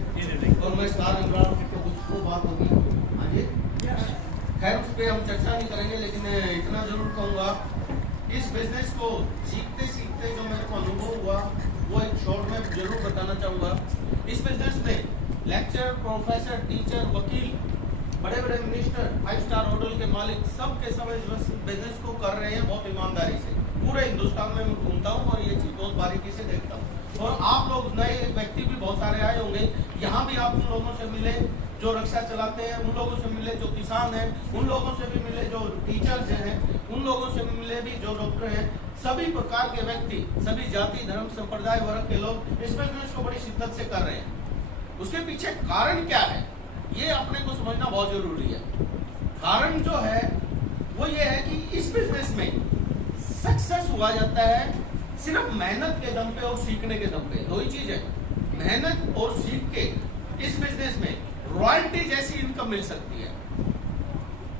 और मैं स्टार एमराल्ड तो कुछ तो बात होगी। हाँ जी, खैर उस पर हम चर्चा नहीं करेंगे, लेकिन इतना जरूर कहूँगा, इस बिजनेस को सीखते सीखते जो मेरे को अनुभव हुआ वो एक शॉर्ट में जरूर बताना चाहूँगा। इस बिजनेस में लेक्चर, प्रोफेसर, टीचर, वकील, बड़े बड़े मिनिस्टर, 5 स्टार होटल के मालिक सब के सब इस बिजनेस को कर रहे हैं बहुत ईमानदारी से। पूरे हिंदुस्तान में मैं घूमता हूँ और ये चीज बहुत बारीकी से देखता हूँ। और आप लोग नए व्यक्ति भी बहुत सारे आए होंगे, यहाँ भी आप उन लोगों से मिले जो रिक्शा चलाते हैं, उन लोगों से मिले जो किसान हैं, उन लोगों से भी मिले जो टीचर्स हैं, उन लोगों से भी मिले भी जो डॉक्टर हैं। सभी प्रकार के व्यक्ति, सभी जाति, धर्म, संप्रदाय, वर्ग के लोग इस बिजनेस को बड़ी शिद्दत से कर रहे हैं। उसके पीछे कारण क्या है ये अपने को समझना बहुत जरूरी है। कारण जो है वो ये है कि इस बिजनेस में सक्सेस हुआ जाता है सिर्फ मेहनत के दम पे और सीखने के दम पे। दो ही चीज है, मेहनत और सीख के इस बिजनेस में रॉयल्टी जैसी इनकम मिल सकती है।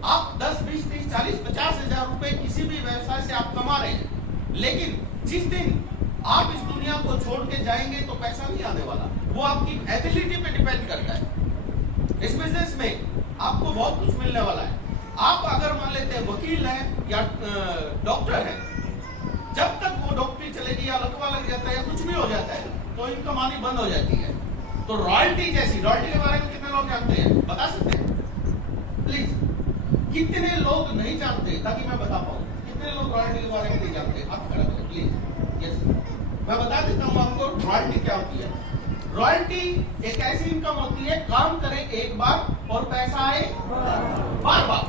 आप 10, 20, 30, 40, 50 हजार रुपए किसी भी व्यवसाय से आप कमा रहे हैं, लेकिन जिस दिन आप इस दुनिया को छोड़ के जाएंगे तो पैसा नहीं आने वाला, वो आपकी एबिलिटी पे डिपेंड करता है। इस बिजनेस में आपको बहुत कुछ मिलने वाला है। आप अगर मान लेते हैं वकील है या डॉक्टर है, जब तक वो डॉक्टरी चलेगी या लकवा लग जाता है या कुछ भी हो जाता है तो इनकम आनी बंद हो जाती है। तो रॉयल्टी जैसी, रॉयल्टी के बारे में कितने लोग जानते हैं, बता सकते हैं प्लीज? कितने लोग नहीं जानते, ताकि मैं बता पाऊं कितने लोग रॉयल्टी के बारे में नहीं जानते? आप खड़ा करें प्लीज। यस, मैं बता देता हूं आपको रॉयल्टी क्या होती है। रॉयल्टी एक ऐसी इनकम होती है, काम करें एक बार और पैसा आए बार बार।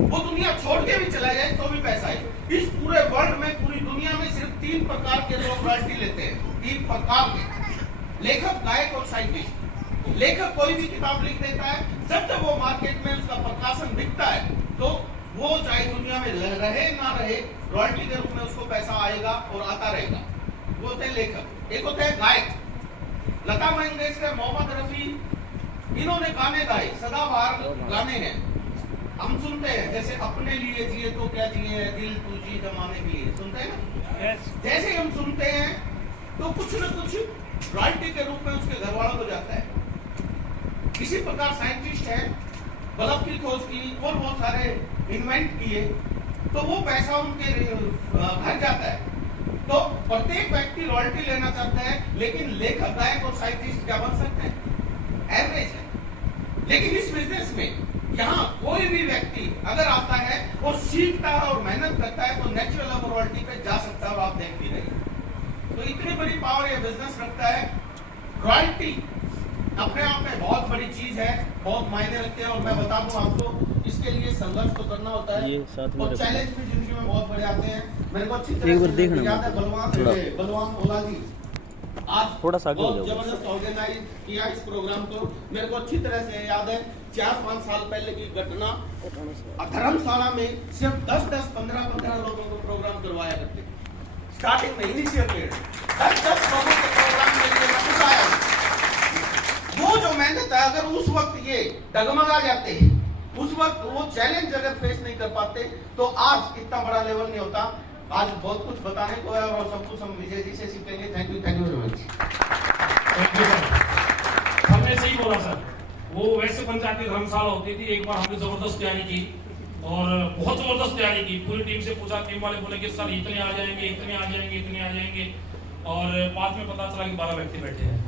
वो दुनिया छोड़ के भी चला जाए तो भी पैसा आए। इस पूरे वर्ल्ड में, पूरी दुनिया में सिर्फ 3 प्रकार के लोग रॉयल्टी लेते हैं, 3 प्रकार के। लेखक, गायक और साहित्यिक। लेखक कोई भी किताब लिख देता है, जब तक वो मार्केट में उसका प्रकाशन दिखता है तो वो चाहे दुनिया में रहे ना रहे, रॉयल्टी के रूप में उसको पैसा आएगा और आता रहेगा। वो होते हैं लेखक। एक होते हैं गायक। लता मंगेशकर, मोहम्मद रफी, इन्होंने गाने गाए, सदाबहार गाने हैं, हम सुनते हैं। जैसे अपने लिए जिए तो क्या जिए, दिल तू जी जमाने के लिए, सुनते हैं ना। जैसे हम सुनते हैं तो कुछ न कुछ रॉयल्टी के रूप में उसके घर वालों को जाता है। इसी प्रकार साइंटिस्ट है, बल्ब की खोज की और बहुत सारे इन्वेंट किए, तो वो पैसा उनके घर जाता है। तो प्रत्येक व्यक्ति रॉयल्टी लेना चाहता है, लेकिन लेखक, गायक और साइंटिस्ट क्या बन सकते हैं? एवरेज है। लेकिन इस बिजनेस में यहाँ कोई भी व्यक्ति अगर आता है और सीखता है और मेहनत करता है तो नेचुरल रॉयल्टी पे जा सकता है। आप देखती रहिए। तो इतनी बड़ी पावर ये बिजनेस रखता है। रॉयल्टी अपने आप में बहुत बड़ी चीज है, बहुत मायने रखते हैं। और मैं बता दूं आपको, इसके लिए संघर्ष तो करना होता है और चैलेंज भी जिंदगी में बहुत बड़े आते हैं। मेरे को अच्छी तरह से याद है, बलवान ओला जी आज थोड़ा सा बहुत जबरदस्त ऑर्गेनाइज किया इस प्रोग्राम को। मेरे को अच्छी तरह से याद है, 4-5 साल पहले की घटना। धर्मशाला में सिर्फ 10-10, 15-15 लोगों को प्रोग्राम करवाया करते। स्टार्टिंग में इनिशियल पीरियड 10-10 लोगों के प्रोग्राम के लिए बुलाया। वो जो मेहनत है, अगर उस वक्त ये डगमगा जाते, उस वक्त वो चैलेंज अगर फेस नहीं कर पाते तो आज इतना बड़ा लेवल नहीं होता। आज बहुत कुछ बताने को है और सब कुछ हम विजय जी से सीखेंगे। Thank you very much. हमने सही बोला सर। वो वैसे पंचायती धर्मशाला होती थी। एक बार हमने जबरदस्त तैयारी की और बहुत जबरदस्त तैयारी की। पूरी टीम से पूछा, टीम वाले बोले कि सर इतने आ जाएंगे, इतने आ जाएंगे, इतने आ जाएंगे, और बाद में पता चला कि 12 व्यक्ति बैठे हैं।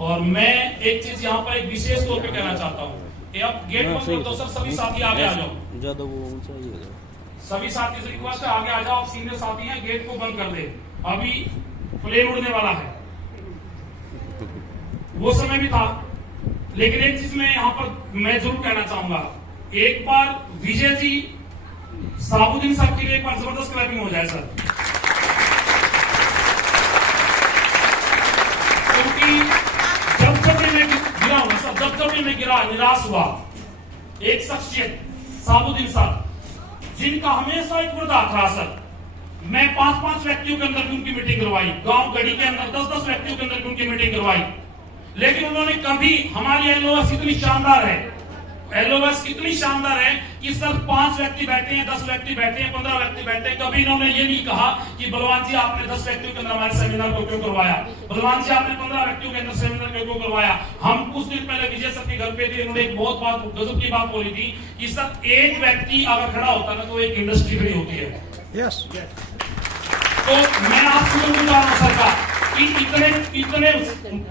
और मैं एक चीज यहाँ पर एक विशेष तौर पे कहना चाहता हूँ, अब गेट बंद कर दो सर, सभी साथी आगे आ जाओ। ज्यादा वो ऊंचा ही है। सभी साथी से रिक्वेस्ट है, आगे आ जाओ। सीनियर साथी हैं, गेट को बंद कर दे, अभी प्लेन उड़ने वाला है। वो समय भी था। लेकिन एक चीज मैं यहाँ पर मैं जरूर कहना चाहूंगा, एक बार विजय जी, साबुद्दीन साहब के लिए एक बार जबरदस्त क्लैपिंग हो जाए सर। क्योंकि जब मैं गिरा हूं सर, जब मैं गिरा, निराश हुआ, एक शख्सियत साबुद्दीन साहब, जिनका हमेशा एक वरदान था सर। मैं 5-5 व्यक्तियों के अंदर भी उनकी मीटिंग करवाई, गांव गढ़ी के अंदर 10-10 व्यक्तियों के अंदर भी उनकी मीटिंग करवाई। लेकिन उन्होंने कभी, हमारी एलओएस इतनी शानदार है, एलओएस इतनी शानदार है कि सर 5 व्यक्ति बैठे हैं, 10 व्यक्ति बैठे हैं, 15 व्यक्ति बैठे हैं, कभी इन्होंने ये नहीं कहा कि बलवान जी आपने 10 व्यक्तियों के अंदर हमारे सेमिनार को क्यों करवाया, बलवान जी आपने 15 व्यक्तियों के अंदर सेमिनार को क्यों करवाया। हम कुछ दिन पहले विजय सर के घर पे थे, उन्होंने एक बहुत बात, गजब की बात बोली थी कि सर एक व्यक्ति अगर खड़ा होता ना तो एक इंडस्ट्री खड़ी होती है। यस। तो मैं आपको बता रहा हूं सरकार कि इतने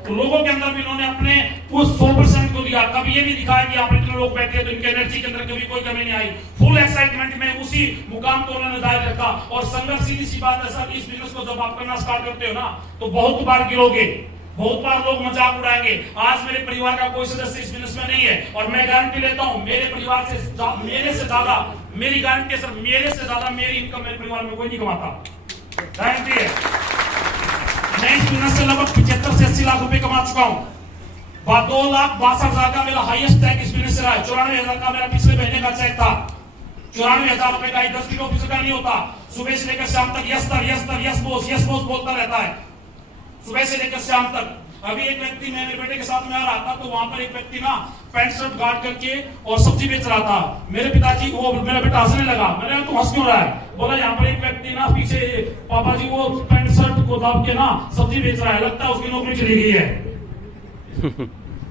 लोगों के अंदर भी इन्होंने अपने उस 100% को दिया। कभी ये नहीं दिखाया कि आप इतने लोग बैठे तो इनके एनर्जी के अंदर कभी कोई कमी नहीं आई। फुल एक्साइटमेंट में उसी मुकाम को उन्होंने जारी रखा। और संघर्ष सीधी सी बात है सर, इस बिजनेस को जब आप करना स्टार्ट करते हो ना तो बहुत बार गिरोगे, बहुत बार लोग मजाक उड़ाएंगे। आज मेरे परिवार का कोई सदस्य इस बिजनेस में नहीं है और मैं गारंटी लेता हूं मेरे परिवार से, मेरे से ज्यादा, मेरी गारंटी है सर, मेरे से ज्यादा मेरी इनकम मेरे परिवार में कोई नहीं कमाता, गारंटी है। मैं इस बिजनेस से लगभग 75 से 80 लाख रुपए कमा चुका हूँ। 2,62,000 का मेरा हाईएस्ट चेक इस बिजनेस से रहा है। 94,000 का मेरा पिछले महीने का चेक था। 94,000 रुपए का 10 किलो ऑफिसर का नहीं होता। सुबह से लेकर शाम तक yes sir, yes sir, yes boss बोलता रहता है, सुबह से लेकर शाम तक। अभी एक व्यक्ति, मैं मेरे बेटे के साथ में आ रहा था तो वहां पर एक व्यक्ति ना पैंट शर्ट गाड़ करके और सब्जी बेच रहा था। मेरे पिताजी, वो मेरा बेटा हंसने लगा। मैंने तू हंस क्यों रहा है? बोला यहाँ पर एक व्यक्ति ना पीछे, पापा जी वो पैंट शर्ट को दाब के ना सब्जी बेच रहा है, लगता है उसकी नौकरी चली गई है।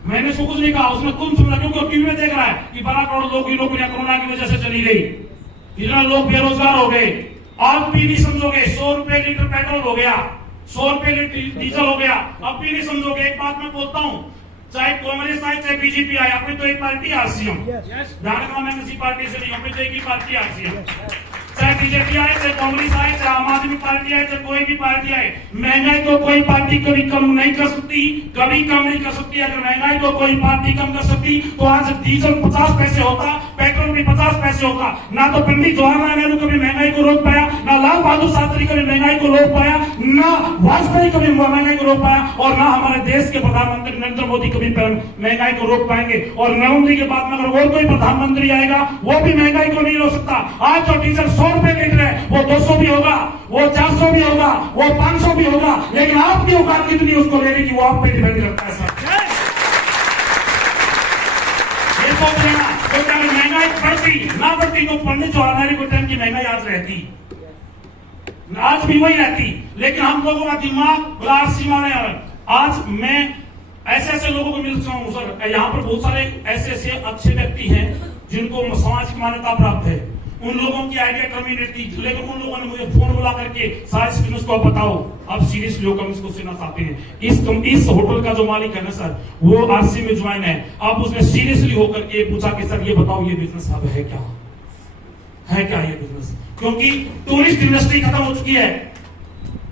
मैंने उसको कुछ नहीं कहा, उसने खुद सुन रहा, क्योंकि टीवी में देख रहा है कि 12 करोड़ लोगों की नौकरियां कोरोना की वजह से चली गई, इतना लोग बेरोजगार हो गए। आप भी नहीं समझोगे, 100 रुपए लीटर पेट्रोल हो गया, 100 रुपए डीजल हो गया, अब भी नहीं समझोगे। एक बात मैं बोलता हूँ, चाहे कांग्रेस आए चाहे बीजेपी आए, अपनी तो एक पार्टी आरसीएम, ध्यान रखना मैं किसी पार्टी से नहीं, अपनी तो एक ही पार्टी आरसीएम। चाहे बीजेपी आए, चाहे कांग्रेस आए, चाहे आम आदमी पार्टी आए, चाहे कोई भी पार्टी आए, महंगाई को कोई पार्टी कभी कम नहीं कर सकती, कभी कम नहीं कर सकती। अगर महंगाई को कोई पार्टी कम कर सकती तो आज डीजल 50 पैसे होता, पेट्रोल भी 50 पैसे होगा। ना तो पंडित जवाहरलाल नेहरू कभी महंगाई को रोक पाया, ना लाल बहादुर शास्त्री कभी महंगाई को रोक पाया, ना वाजपेयी कभी महंगाई को रोक पाया, और ना हमारे देश के प्रधानमंत्री नरेंद्र मोदी कभी महंगाई को रोक पाएंगे। और नरेंद्र मोदी के बाद में अगर और कोई प्रधानमंत्री आएगा वो भी महंगाई को नहीं रोक सकता। आज जो डीजल 100 रुपए लीटर है वो 200 भी होगा, वो 400 भी होगा, वो 500 भी होगा, लेकिन आपकी औकात कितनी उसको लेने की वो आप पे डिपेंड करता है सर। ये सोच लेना, तो क्या महंगाई बढ़ती ना बढ़ती तो पंडित जवाहरलाल नेहरू के टाइम की महंगाई आज रहती, आज भी वही रहती, लेकिन हम लोगों का दिमाग बलार सीमा में है। आज मैं ऐसे लोगों को मिलता हूँ सर, यहाँ पर बहुत सारे ऐसे अच्छे व्यक्ति हैं जिनको सामाजिक मान्यता प्राप्त है, उन लोगों की आइडिया टर्मिनेट थी, लेकिन उन लोगों ने मुझे फोन बुला करके सारे बिजनेस को बताओ, अब सीरियसली लोग हम इसको सुनना चाहते हैं। इस होटल का जो मालिक है ना सर, वो आरसी में ज्वाइन है। अब उसने सीरियसली होकर के पूछा कि सर ये बताओ ये बिजनेस अब है क्या ये बिजनेस, क्योंकि टूरिस्ट इंडस्ट्री खत्म हो चुकी है,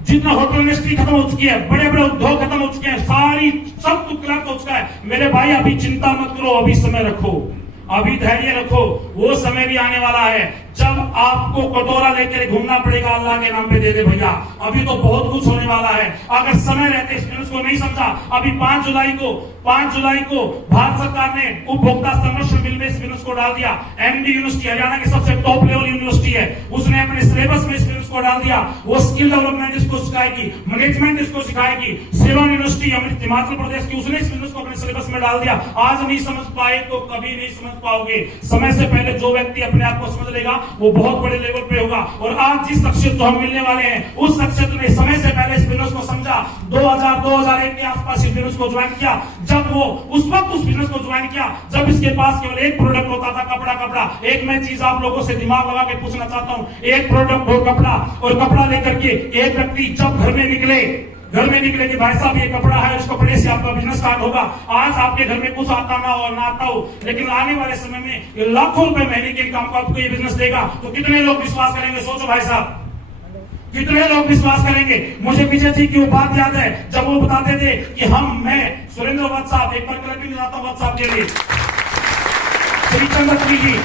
जितना होटल इंडस्ट्री खत्म हो चुकी है, बड़े बड़े उद्योग खत्म हो चुके हैं, सब कुछ खत्म हो चुका है। मेरे भाई अभी चिंता मत करो, अभी समय रखो, अभी धैर्य रखो, वो समय भी आने वाला है जब आपको कटोरा लेकर घूमना पड़ेगा, अल्लाह के नाम पे दे दे भैया। अभी तो बहुत कुछ होने वाला है, अगर समय रहते इस न्यूज को नहीं समझा। अभी 5 जुलाई को भारत सरकार ने उपभोक्ता संरक्षण बिल में इस बिजनेस को डाल दिया। एमडी यूनिवर्सिटी हरियाणा की सबसे टॉप लेवल यूनिवर्सिटी है, उसने अपने सिलेबस में इस बिजनेस को डाल दिया। वो स्किल डेवलपमेंट इसको सिखाएगी, मैनेजमेंट इसको सिखाएगी। सिलोन यूनिवर्सिटी हिमाचल प्रदेश की, उसने इस बिजनेस को अपने सिलेबस में डाल दिया। आज नहीं समझ पाए तो कभी नहीं समझ पाओगे। समय से पहले जो व्यक्ति अपने आप को समझ लेगा वो बहुत बड़े लेवल पे होगा। और आज जिस शख्सियत को हम मिलने वाले हैं, उस शख्सियत ने समय से पहले इस बिजनेस को समझा। 2001 के आसपास इस बिजनेस को ज्वाइन किया, जब वो उस वक्त उस बिजनेस को ज्वाइन किया जब इसके पास केवल एक प्रोडक्ट होता था, कपड़ा। एक मैं चीज आप लोगों से दिमाग लगा के पूछना चाहता हूँ, एक प्रोडक्ट हो कपड़ा, और कपड़ा लेकर के एक व्यक्ति जब घर में निकले कि भाई साहब ये कपड़ा है, उस कपड़े से आपका बिजनेस स्टार्ट होगा। आज आपके घर में कुछ आता ना हो ना आता हो, लेकिन आने वाले समय में लाखों रुपए महीने के इनकम को आपको ये बिजनेस देगा, तो कितने लोग विश्वास करेंगे? सोचो भाई साहब, कितने लोग विश्वास करेंगे? मुझे विजय जी की वो बात याद है जब वो बताते थे कि मैं सुरेंद्र वत्स साहब, एक बार क्लबिंग जाता हूँ वत्स साहब के लिए, श्रीचंद्र जी,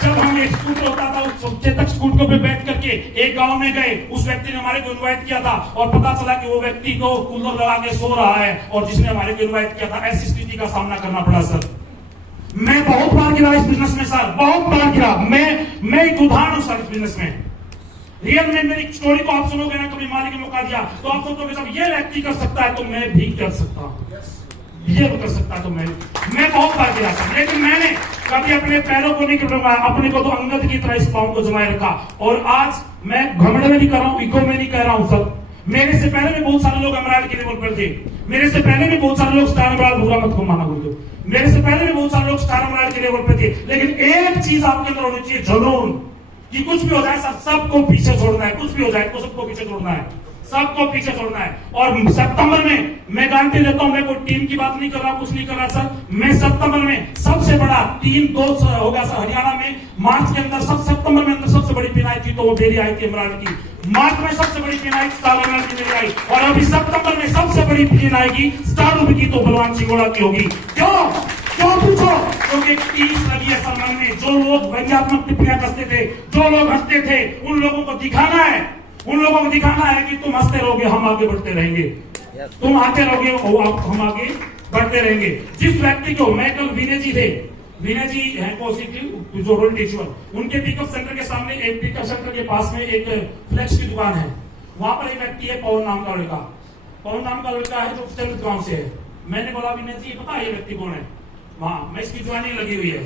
जब हम एक स्कूटर होता था उस चेतक स्कूटर पे बैठ करके एक गांव में गए, उस व्यक्ति ने हमारे को इनवाइट किया था और पता चला कि वो व्यक्ति तो कूलर लगा के सो रहा है, और जिसने हमारे को इनवाइट किया था, ऐसी स्थिति का सामना करना पड़ा सर। मैं बहुत बार गिरा इस बिजनेस में सर, बहुत बार गिरा। मैं एक उदाहरण हूं सर इस बिजनेस में। रियल में मेरी स्टोरी को आप सुनोगे ना, कभी मालिक ने मौका दिया तो आप सोचोगे जब ये व्यक्ति कर सकता है तो मैं भी कर सकता हूँ, ये कर सकता है तो मैं बहुत बार गिरा सर, लेकिन मैंने कभी अपने पैरों को नहीं कटवाया, अपने को तो अंगद की तरह इस पाँव को जमाए रखा। और आज मैं घमंड में नहीं कर रहा हूँ, इको में नहीं कह रहा हूँ सर। मेरे से पहले भी बहुत सारे लोग एमराल्ड के लेवल पर थे, मेरे से पहले भी बहुत सारे लोग स्टार एमराल्ड, बुरा मत को माना बोलते, मेरे से पहले भी बहुत सारे लोग स्टार एमराल्ड के लेवल पर थे। लेकिन एक चीज आपके अंदर होनी चाहिए जरूर, कि कुछ भी हो जाए सर, सबको पीछे छोड़ना है, कुछ भी हो जाए तो सबको पीछे छोड़ना है, सबको पीछे छोड़ना है। और सितंबर में मैं गारंटी देता हूं, मैं कोई टीम की बात नहीं कर रहा, कुछ नहीं कर रहा सर, मैं सितंबर में सबसे बड़ा 3-2 होगा सर हरियाणा में। मार्च के अंदर सितंबर में अंदर सबसे बड़ी पिनाई थी तो वो मेरी आई थी एमराल्ड की। मार्च में सबसे बड़ी पिनाई स्टार एमराल्ड की मेरी आई, और अभी सितंबर में सबसे बड़ी पिनाई आएगी स्टार की तो बलवान सिंगोड़ा की होगी। क्यों पूछो? क्योंकि 30 लगी है सर मन में। जो लोग व्यंग्यात्मक टिप्पणियां करते थे, जो लोग हंसते थे, उन लोगों को दिखाना है, कि तुम हंसते रहोगे हम आगे बढ़ते रहेंगे, तुम आते रहोगे हम आगे बढ़ते रहेंगे। जिस व्यक्ति को, मैं कल विनय जी थे, विनय जी है पॉजिटिव जो रोल टीचर, उनके पिकअप सेंटर के सामने, एक पिकअप सेंटर के पास में एक फ्लेक्स की दुकान है, वहां पर एक व्यक्ति है पवन नाम का लड़का है जो चंद्र गांव से है। मैंने बोला विनय जी पता है ये व्यक्ति कौन है? वहां मैं इसकी ज्वाइनिंग लगी हुई है।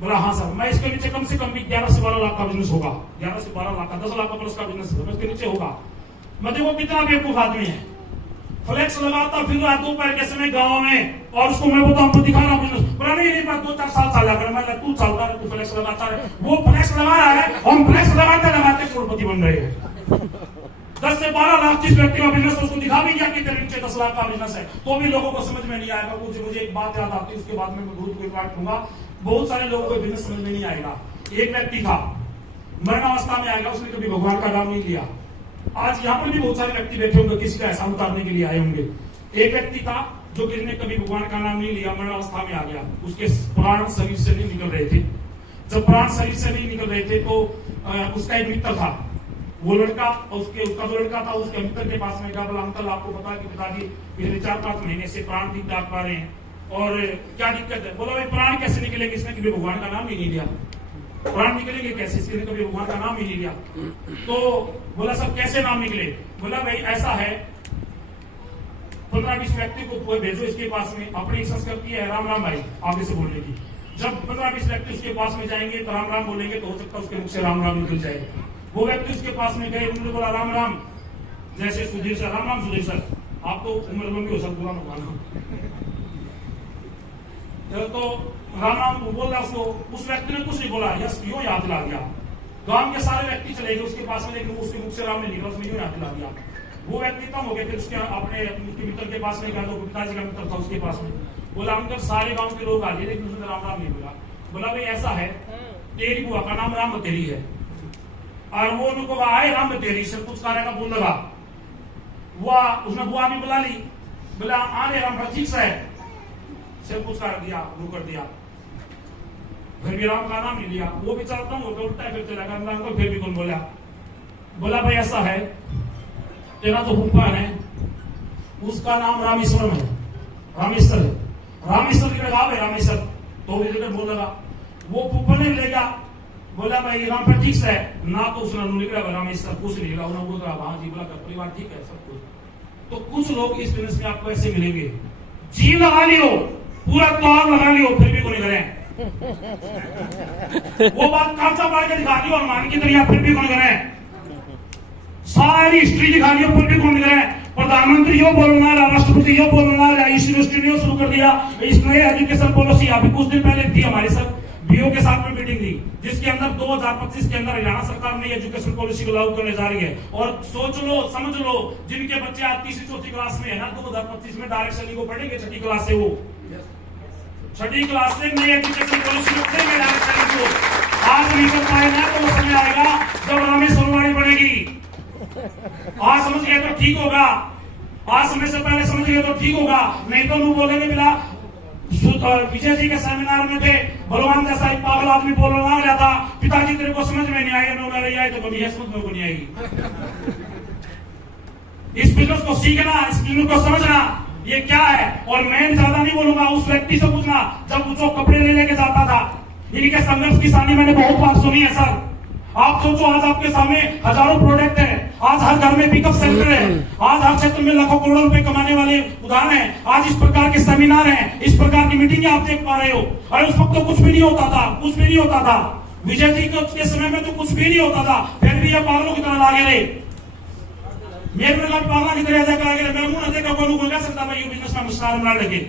बोला हाँ सर, मैं इसके नीचे कम से कम भी 11 से 12 लाख का बिजनेस होगा, 11 से 12 लाख का, 10 लाख का प्लस का बिजनेस इसके नीचे होगा। मैं देखो कितना बेवकूफ आदमी है, फ्लेक्स लगाता फिर रहा दोपहर के समय गाँव में, और उसको मैं बोलता हूँ दिखा रहा हूँ बिजनेस, बोला नहीं 2-4 साल चला कर। मैं तू चलता है, तू फ्लेक्स लगाता है, वो फ्लेक्स लगा रहा है, हम फ्लेक्स लगाते करोड़पति बन रहे हैं। 10 से 12 लाख जिस व्यक्ति का बिजनेस, उसको दिखा भी गया कि तेरे नीचे 10 लाख का बिजनेस है, तो भी लोगों को समझ में नहीं आएगा। मुझे एक बात याद आती है, उसके बाद में मैं दूध को इन्वाइट करूंगा। बहुत सारे लोगों को बिजनेस समझ में नहीं आएगा। एक व्यक्ति था, मरणावस्था में आएगा, उसने कभी भगवान का नाम नहीं लिया। आज यहाँ पर भी बहुत सारे व्यक्ति बैठे होंगे, किसी का एहसान उतारने के लिए आए होंगे। एक व्यक्ति था जो किसी ने कभी भगवान का नाम नहीं लिया, मरणावस्था में आ गया, उसके प्राण शरीर से नहीं निकल रहे थे। जब प्राण शरीर से नहीं निकल रहे थे तो उसका एक मित्र था, वो लड़का उसका जो लड़का था उसके मित्र के पास में गया, बोला अंकल आपको पता है कि पिताजी पिछले 4-5 महीने से प्राण ठीक ठाक पा रहे हैं और क्या दिक्कत है? बोला भाई प्राण कैसे निकलेंगे, इसने कभी भगवान का नाम ही नहीं लिया। प्राण निकलेंगे कैसे, इसने कभी भगवान का नाम ही नहीं लिया। तो बोला सब कैसे नाम निकले? बोला भाई ऐसा है, 15-20 व्यक्ति को भेजो इसके पास में, अपनी संस्कृति है राम राम भाई आगे से बोलने की। जब 15-20 व्यक्ति उसके पास में जाएंगे तो राम राम बोलेंगे तो हो सकता है उसके मुख से राम राम निकल जाएगा। वो व्यक्ति उसके पास में गए, उन्होंने बोला राम राम, जैसे सुधीर सर, राम राम सुधीर सर, आप तो उम्र लंबी हो सकती तो राम राम बोल रहा उसको। उस व्यक्ति ने कुछ नहीं बोला, यस यूं याद दिला दिया। गांव के सारे व्यक्ति चले गए उसके पास में, लेकिन उसके मुख से राम नहीं निकला, उसने यूं याद दिला दिया। वो व्यक्ति कम हो गया, फिर उसके अपने मित्र के पास में गया, तो पिताजी का मित्र था उसके पास में, बोला अंकल सारे गांव के लोग आ गए लेकिन उसने राम राम नहीं बोला। बोला भाई ऐसा है, तेरी बुआ का नाम राम तेरी है और वो उनको आए राम तेरी से कुछ कार्य का बोल लगा, वो उसने बुआ भी बुला ली, बोला आने राम ठीक से सब कुछ कर दिया, वो कर दिया, फिर भी राम का नाम नहीं लिया। वो भी चलता हूँ उल्टा है, फिर चला अंकल, फिर भी कौन बोला? बोला भाई ऐसा है, तेरा तो फूफा है, उसका नाम रामेश्वरम है, रामेश्वर है, रामेश्वर की लगा है रामेश्वर, तो भी लेकर बोल लगा। वो फूफा ने ले गया, बोला भाई राम पर ठीक से है ना, तो उसने निकला रामेश्वर कुछ नहीं लगा, उन्होंने बोला हाँ जी, बोला परिवार ठीक है सब कुछ। तो कुछ लोग इस बिजनेस में आपको ऐसे मिलेंगे, जी लगा लियो, पूरा तौर लगा लियो, फिर भी को नहीं करें। वो बात कांचा मार के दिखा दियो हनुमान की तरह, फिर भी कौन करें? सारी हिस्ट्री दिखा दियो, फिर भी कौन करें? प्रधानमंत्री यो बोलना, राष्ट्रपति यो बोलना, इस यूनिवर्सिटी ने शुरू कर दिया इस नए एजुकेशन पॉलिसी। अभी कुछ दिन पहले थी हमारे साथ बीओ के साथ में मीटिंग थी, जिसके अंदर 2025 के अंदर हरियाणा सरकार ने एजुकेशन पॉलिसी को लागू करने जा रही है। और सोच लो, समझ लो, जिनके बच्चे आज 3री-4थी क्लास में है ना, 2025 में डायरेक्ट शैली को पढ़ेंगे 6ठी क्लास से, वो 6ठी क्लास से नई एजुकेशन पॉलिसी को पढ़ेंगे डायरेक्ट शैली को। आज नहीं कर पाए ना तो वो समय आएगा जब रामेश्वरवाड़ी बढ़ेगी। आज समझ गए तो ठीक होगा, आज समय से पहले समझ गए तो ठीक होगा, नहीं तो लोग बोलेंगे बिना विजय जी के सेमिनार में थे, बलवान जैसा एक पागल आदमी बोलना गया था, पिताजी तेरे को समझ में नहीं आएगा, नहीं आए तो कभी यह समझ में नहीं आएगी। इस बिजनेस को सीखना, इस बिजनेस को समझना, ये क्या है। और मैं ज्यादा नहीं बोलूंगा, उस व्यक्ति से पूछना जब जो कपड़े ले लेके जाता था, इनके संघर्ष की कहानी मैंने बहुत बार सुनी है सर। आप सोचो आज आपके सामने हजारों प्रोडक्ट है, आज हर घर में पिकअप सेंटर है, आज हर क्षेत्र में लाखों करोड़ों रुपए कमाने वाले उदाहरण है, आज इस प्रकार के सेमिनार हैं, इस प्रकार की मीटिंग आप देख पा रहे हो। अरे उस वक्त तो कुछ भी नहीं होता था, कुछ भी नहीं होता था। विजय जी के समय में तो कुछ भी नहीं होता था, फिर भी ये पागलों की तरह लागे रहे। मेरे पागलों की तरह जाकर आगे मैं मुंह न देखा कोई कह सकता भाई ये बिजनेस में मुस्कान बना लगे,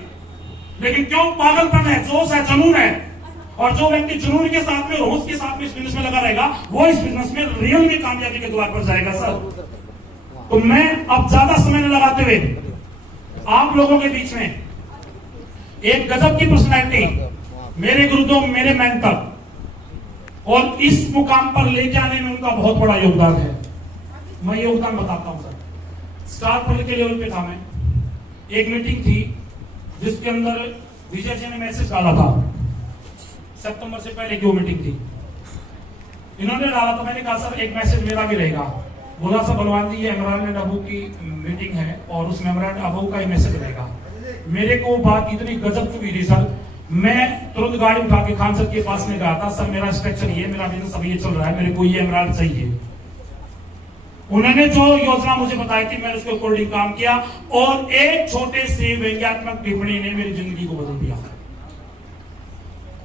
लेकिन क्यों? पागलपन है, जोश है, जुनून है। और जो व्यक्ति जुनून के साथ में, होश के साथ में इस बिजनेस में लगा रहेगा, वो इस बिजनेस में रियल में कामयाबी के द्वार पर जाएगा सर। तो मैं अब ज्यादा समय न लगाते हुए आप लोगों के बीच में एक गजब की पर्सनैलिटी, मेरे गुरुदेव, मेरे मेंटर, और इस मुकाम पर लेके आने में उनका बहुत बड़ा योगदान है। मैं योगदान बताता हूं सर। स्टार पल के लेवल पे था मैं, एक मीटिंग थी जिसके अंदर विजय जी ने मैसेज डाला था, सितंबर से पहले की वो मीटिंग थी, इन्होंने डाला तो मैंने कहा सर एक मैसेज मेरा भी रहेगा। बोला सर बलवान जी ये इमरान अबू की मीटिंग है और उसमें इमरान अबू का ही मैसेज रहेगा। मेरे को बात इतनी गजब चुकी थी सर, मैं तुरंत गाड़ी उठा के खान सर के पास में गया था, सर मेरा स्ट्रक्चर ये, मेरा बिजनेस अभी ये चल रहा है, मेरे को ये इमरान चाहिए। उन्होंने जो योजना मुझे बताई थी मैंने उसके अकॉर्डिंग काम किया, और एक छोटे से व्यंग्यात्मक टिप्पणी ने मेरी जिंदगी को बदल दिया,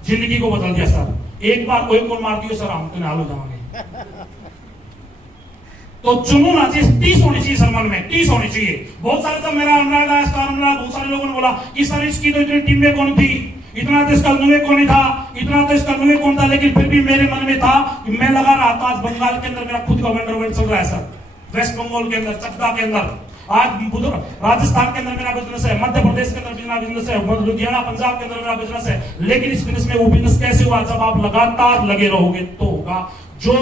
जिंदगी को बदल दिया सर। एक बार कोई कौन मार दियो सर, हम तो नाल हो जाएंगे। तो जुनून आज 30 होनी चाहिए सर, मन में 30 होनी चाहिए। बहुत सारे तो मेरा अनुराग आया, बहुत सारे लोगों ने बोला कि सर इसकी तो इतनी टीम में कौन थी, इतना तो इसका नुए कौन था, इतना तो इसका नुए कौन था, लेकिन फिर भी मेरे मन में था कि मैं लगा रहा था। आज बंगाल के अंदर मेरा खुद का वेंडर चल रहा है सर, वेस्ट बंगाल के अंदर, चकदा के अंदर, आज राजस्थान के अंदर मेरा बिजनेस है, मध्य प्रदेश के अंदर मेरा बिजनेस है, लुधियाना पंजाब के अंदर मेरा बिजनेस है। लेकिन इस बिजनेस में वो बिजनेस कैसे हुआ? जब आप लगातार लगे रहोगे तो होगा। जो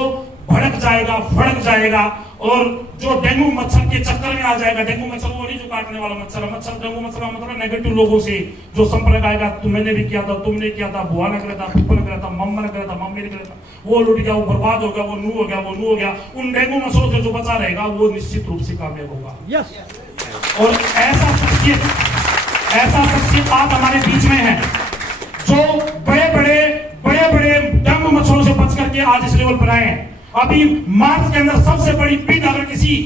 भड़क जाएगा, फड़क जाएगा और जो डेंगू मच्छर के चक्कर में आ जाएगा। डेंगू मच्छर वो नहीं जो काटने वाला मच्छर है, मच्छर डेंगू मच्छर का मतलब नेगेटिव लोगों से जो संपर्क आएगा, तुमने भी किया था, तुमने किया था, बुआ ने किया था, फूफा ने किया था, मम्मा ने किया था, मम्मी ने किया था, वो लुट गया, वो बर्बाद हो गया, वो नू हो गया, वो नू हो गया। उन डेंगू मच्छरों से जो बचा रहेगा वो निश्चित रूप से कामयाब होगा। और ऐसा शख्सियत आज हमारे बीच में है जो बड़े बड़े डेंगू मच्छरों से बच करके आज इस लेवल पर आए हैं। अभी मार्च के अंदर सबसे बड़ी पिन अगर किसी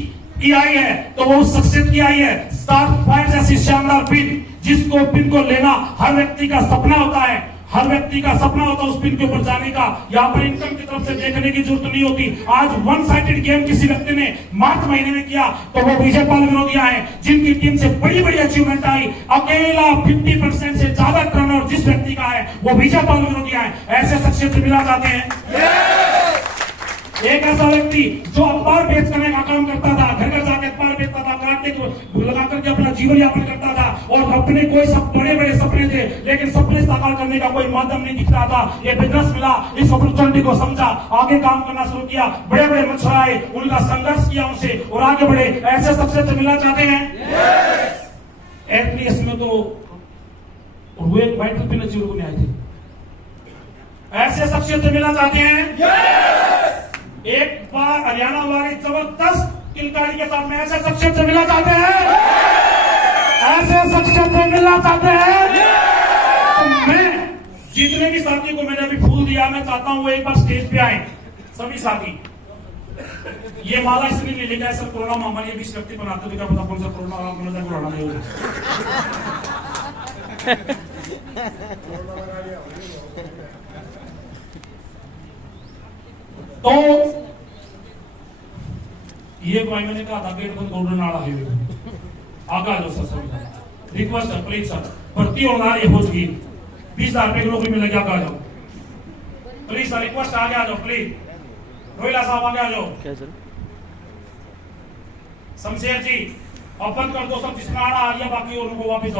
की आई है तो वो उस शख्सियत की आई है। स्टार फायर जैसी शानदार पिन, जिसको पिन को लेना हर व्यक्ति का सपना होता है, हर व्यक्ति का सपना होता है उस पिन के ऊपर जाने का। यहाँ पर इनकम की तरफ से देखने की जरूरत नहीं होती। आज वन साइडेड गेम किसी व्यक्ति ने मार्च महीने में किया तो वो विजय पाल विनोदिया है, जिनकी टीम से बड़ी बड़ी अचीवमेंट आई। अकेला 50% से ज्यादा टर्नओवर जिस व्यक्ति का है वो विजय पाल विनोदिया है। ऐसे शख्सियत से मिला जाते हैं। एक ऐसा व्यक्ति जो अखबार बेच करने का काम करता था, घर घर जाकर अखबार बेचता था, काटने को लगा करके अपना जीवन यापन करता था और अपने कोई सब बड़े बड़े सपने थे, लेकिन सपने साकार करने का कोई माध्यम नहीं दिख रहा था। ये बिजनेस मिला, इस अपॉर्चुनिटी को समझा, आगे काम करना शुरू किया, बड़े बड़े मच्छर आए, उनका संघर्ष किया उनसे और आगे बढ़े। ऐसे सबसे मिलना चाहते हैं। एटलीस्ट में तो वो एक वाइटल पिन अचीव को नहीं आए थे। ऐसे शख्सियत से मिलना चाहते हैं। एक बार हरियाणा वाली जबरदस्त किलकारी के साथ में ऐसे शख्सियत से मिलना चाहते हैं। ऐसे शख्सियत से मिलना चाहते हैं। तो मैं जितने भी साथी को मैंने अभी फूल दिया, मैं चाहता हूं वो एक बार स्टेज पे आए सभी साथी। ये माला इसलिए नहीं लेके सर कोरोना महामारी 20 व्यक्ति बनाते तो क्या पता कौन सा कोरोना नहीं होगा। तो ये भाई मैंने कहा था गेट बंद गोल्डन नाड़ा हाईवे आगे आ जाओ सर। रिक्वेस्ट है प्लीज सर, भर्ती होना ये हो चुकी 20,000 रुपए की नौकरी मिलेगी, आगे आ जाओ प्लीज सर। रिक्वेस्ट आगे आ जाओ प्लीज। रोहिला साहब आगे आ जाओ। क्या सर? शमशेर जी अब बंद कर दो सब, जिसमें आना आ गया बाकी उनको वापिस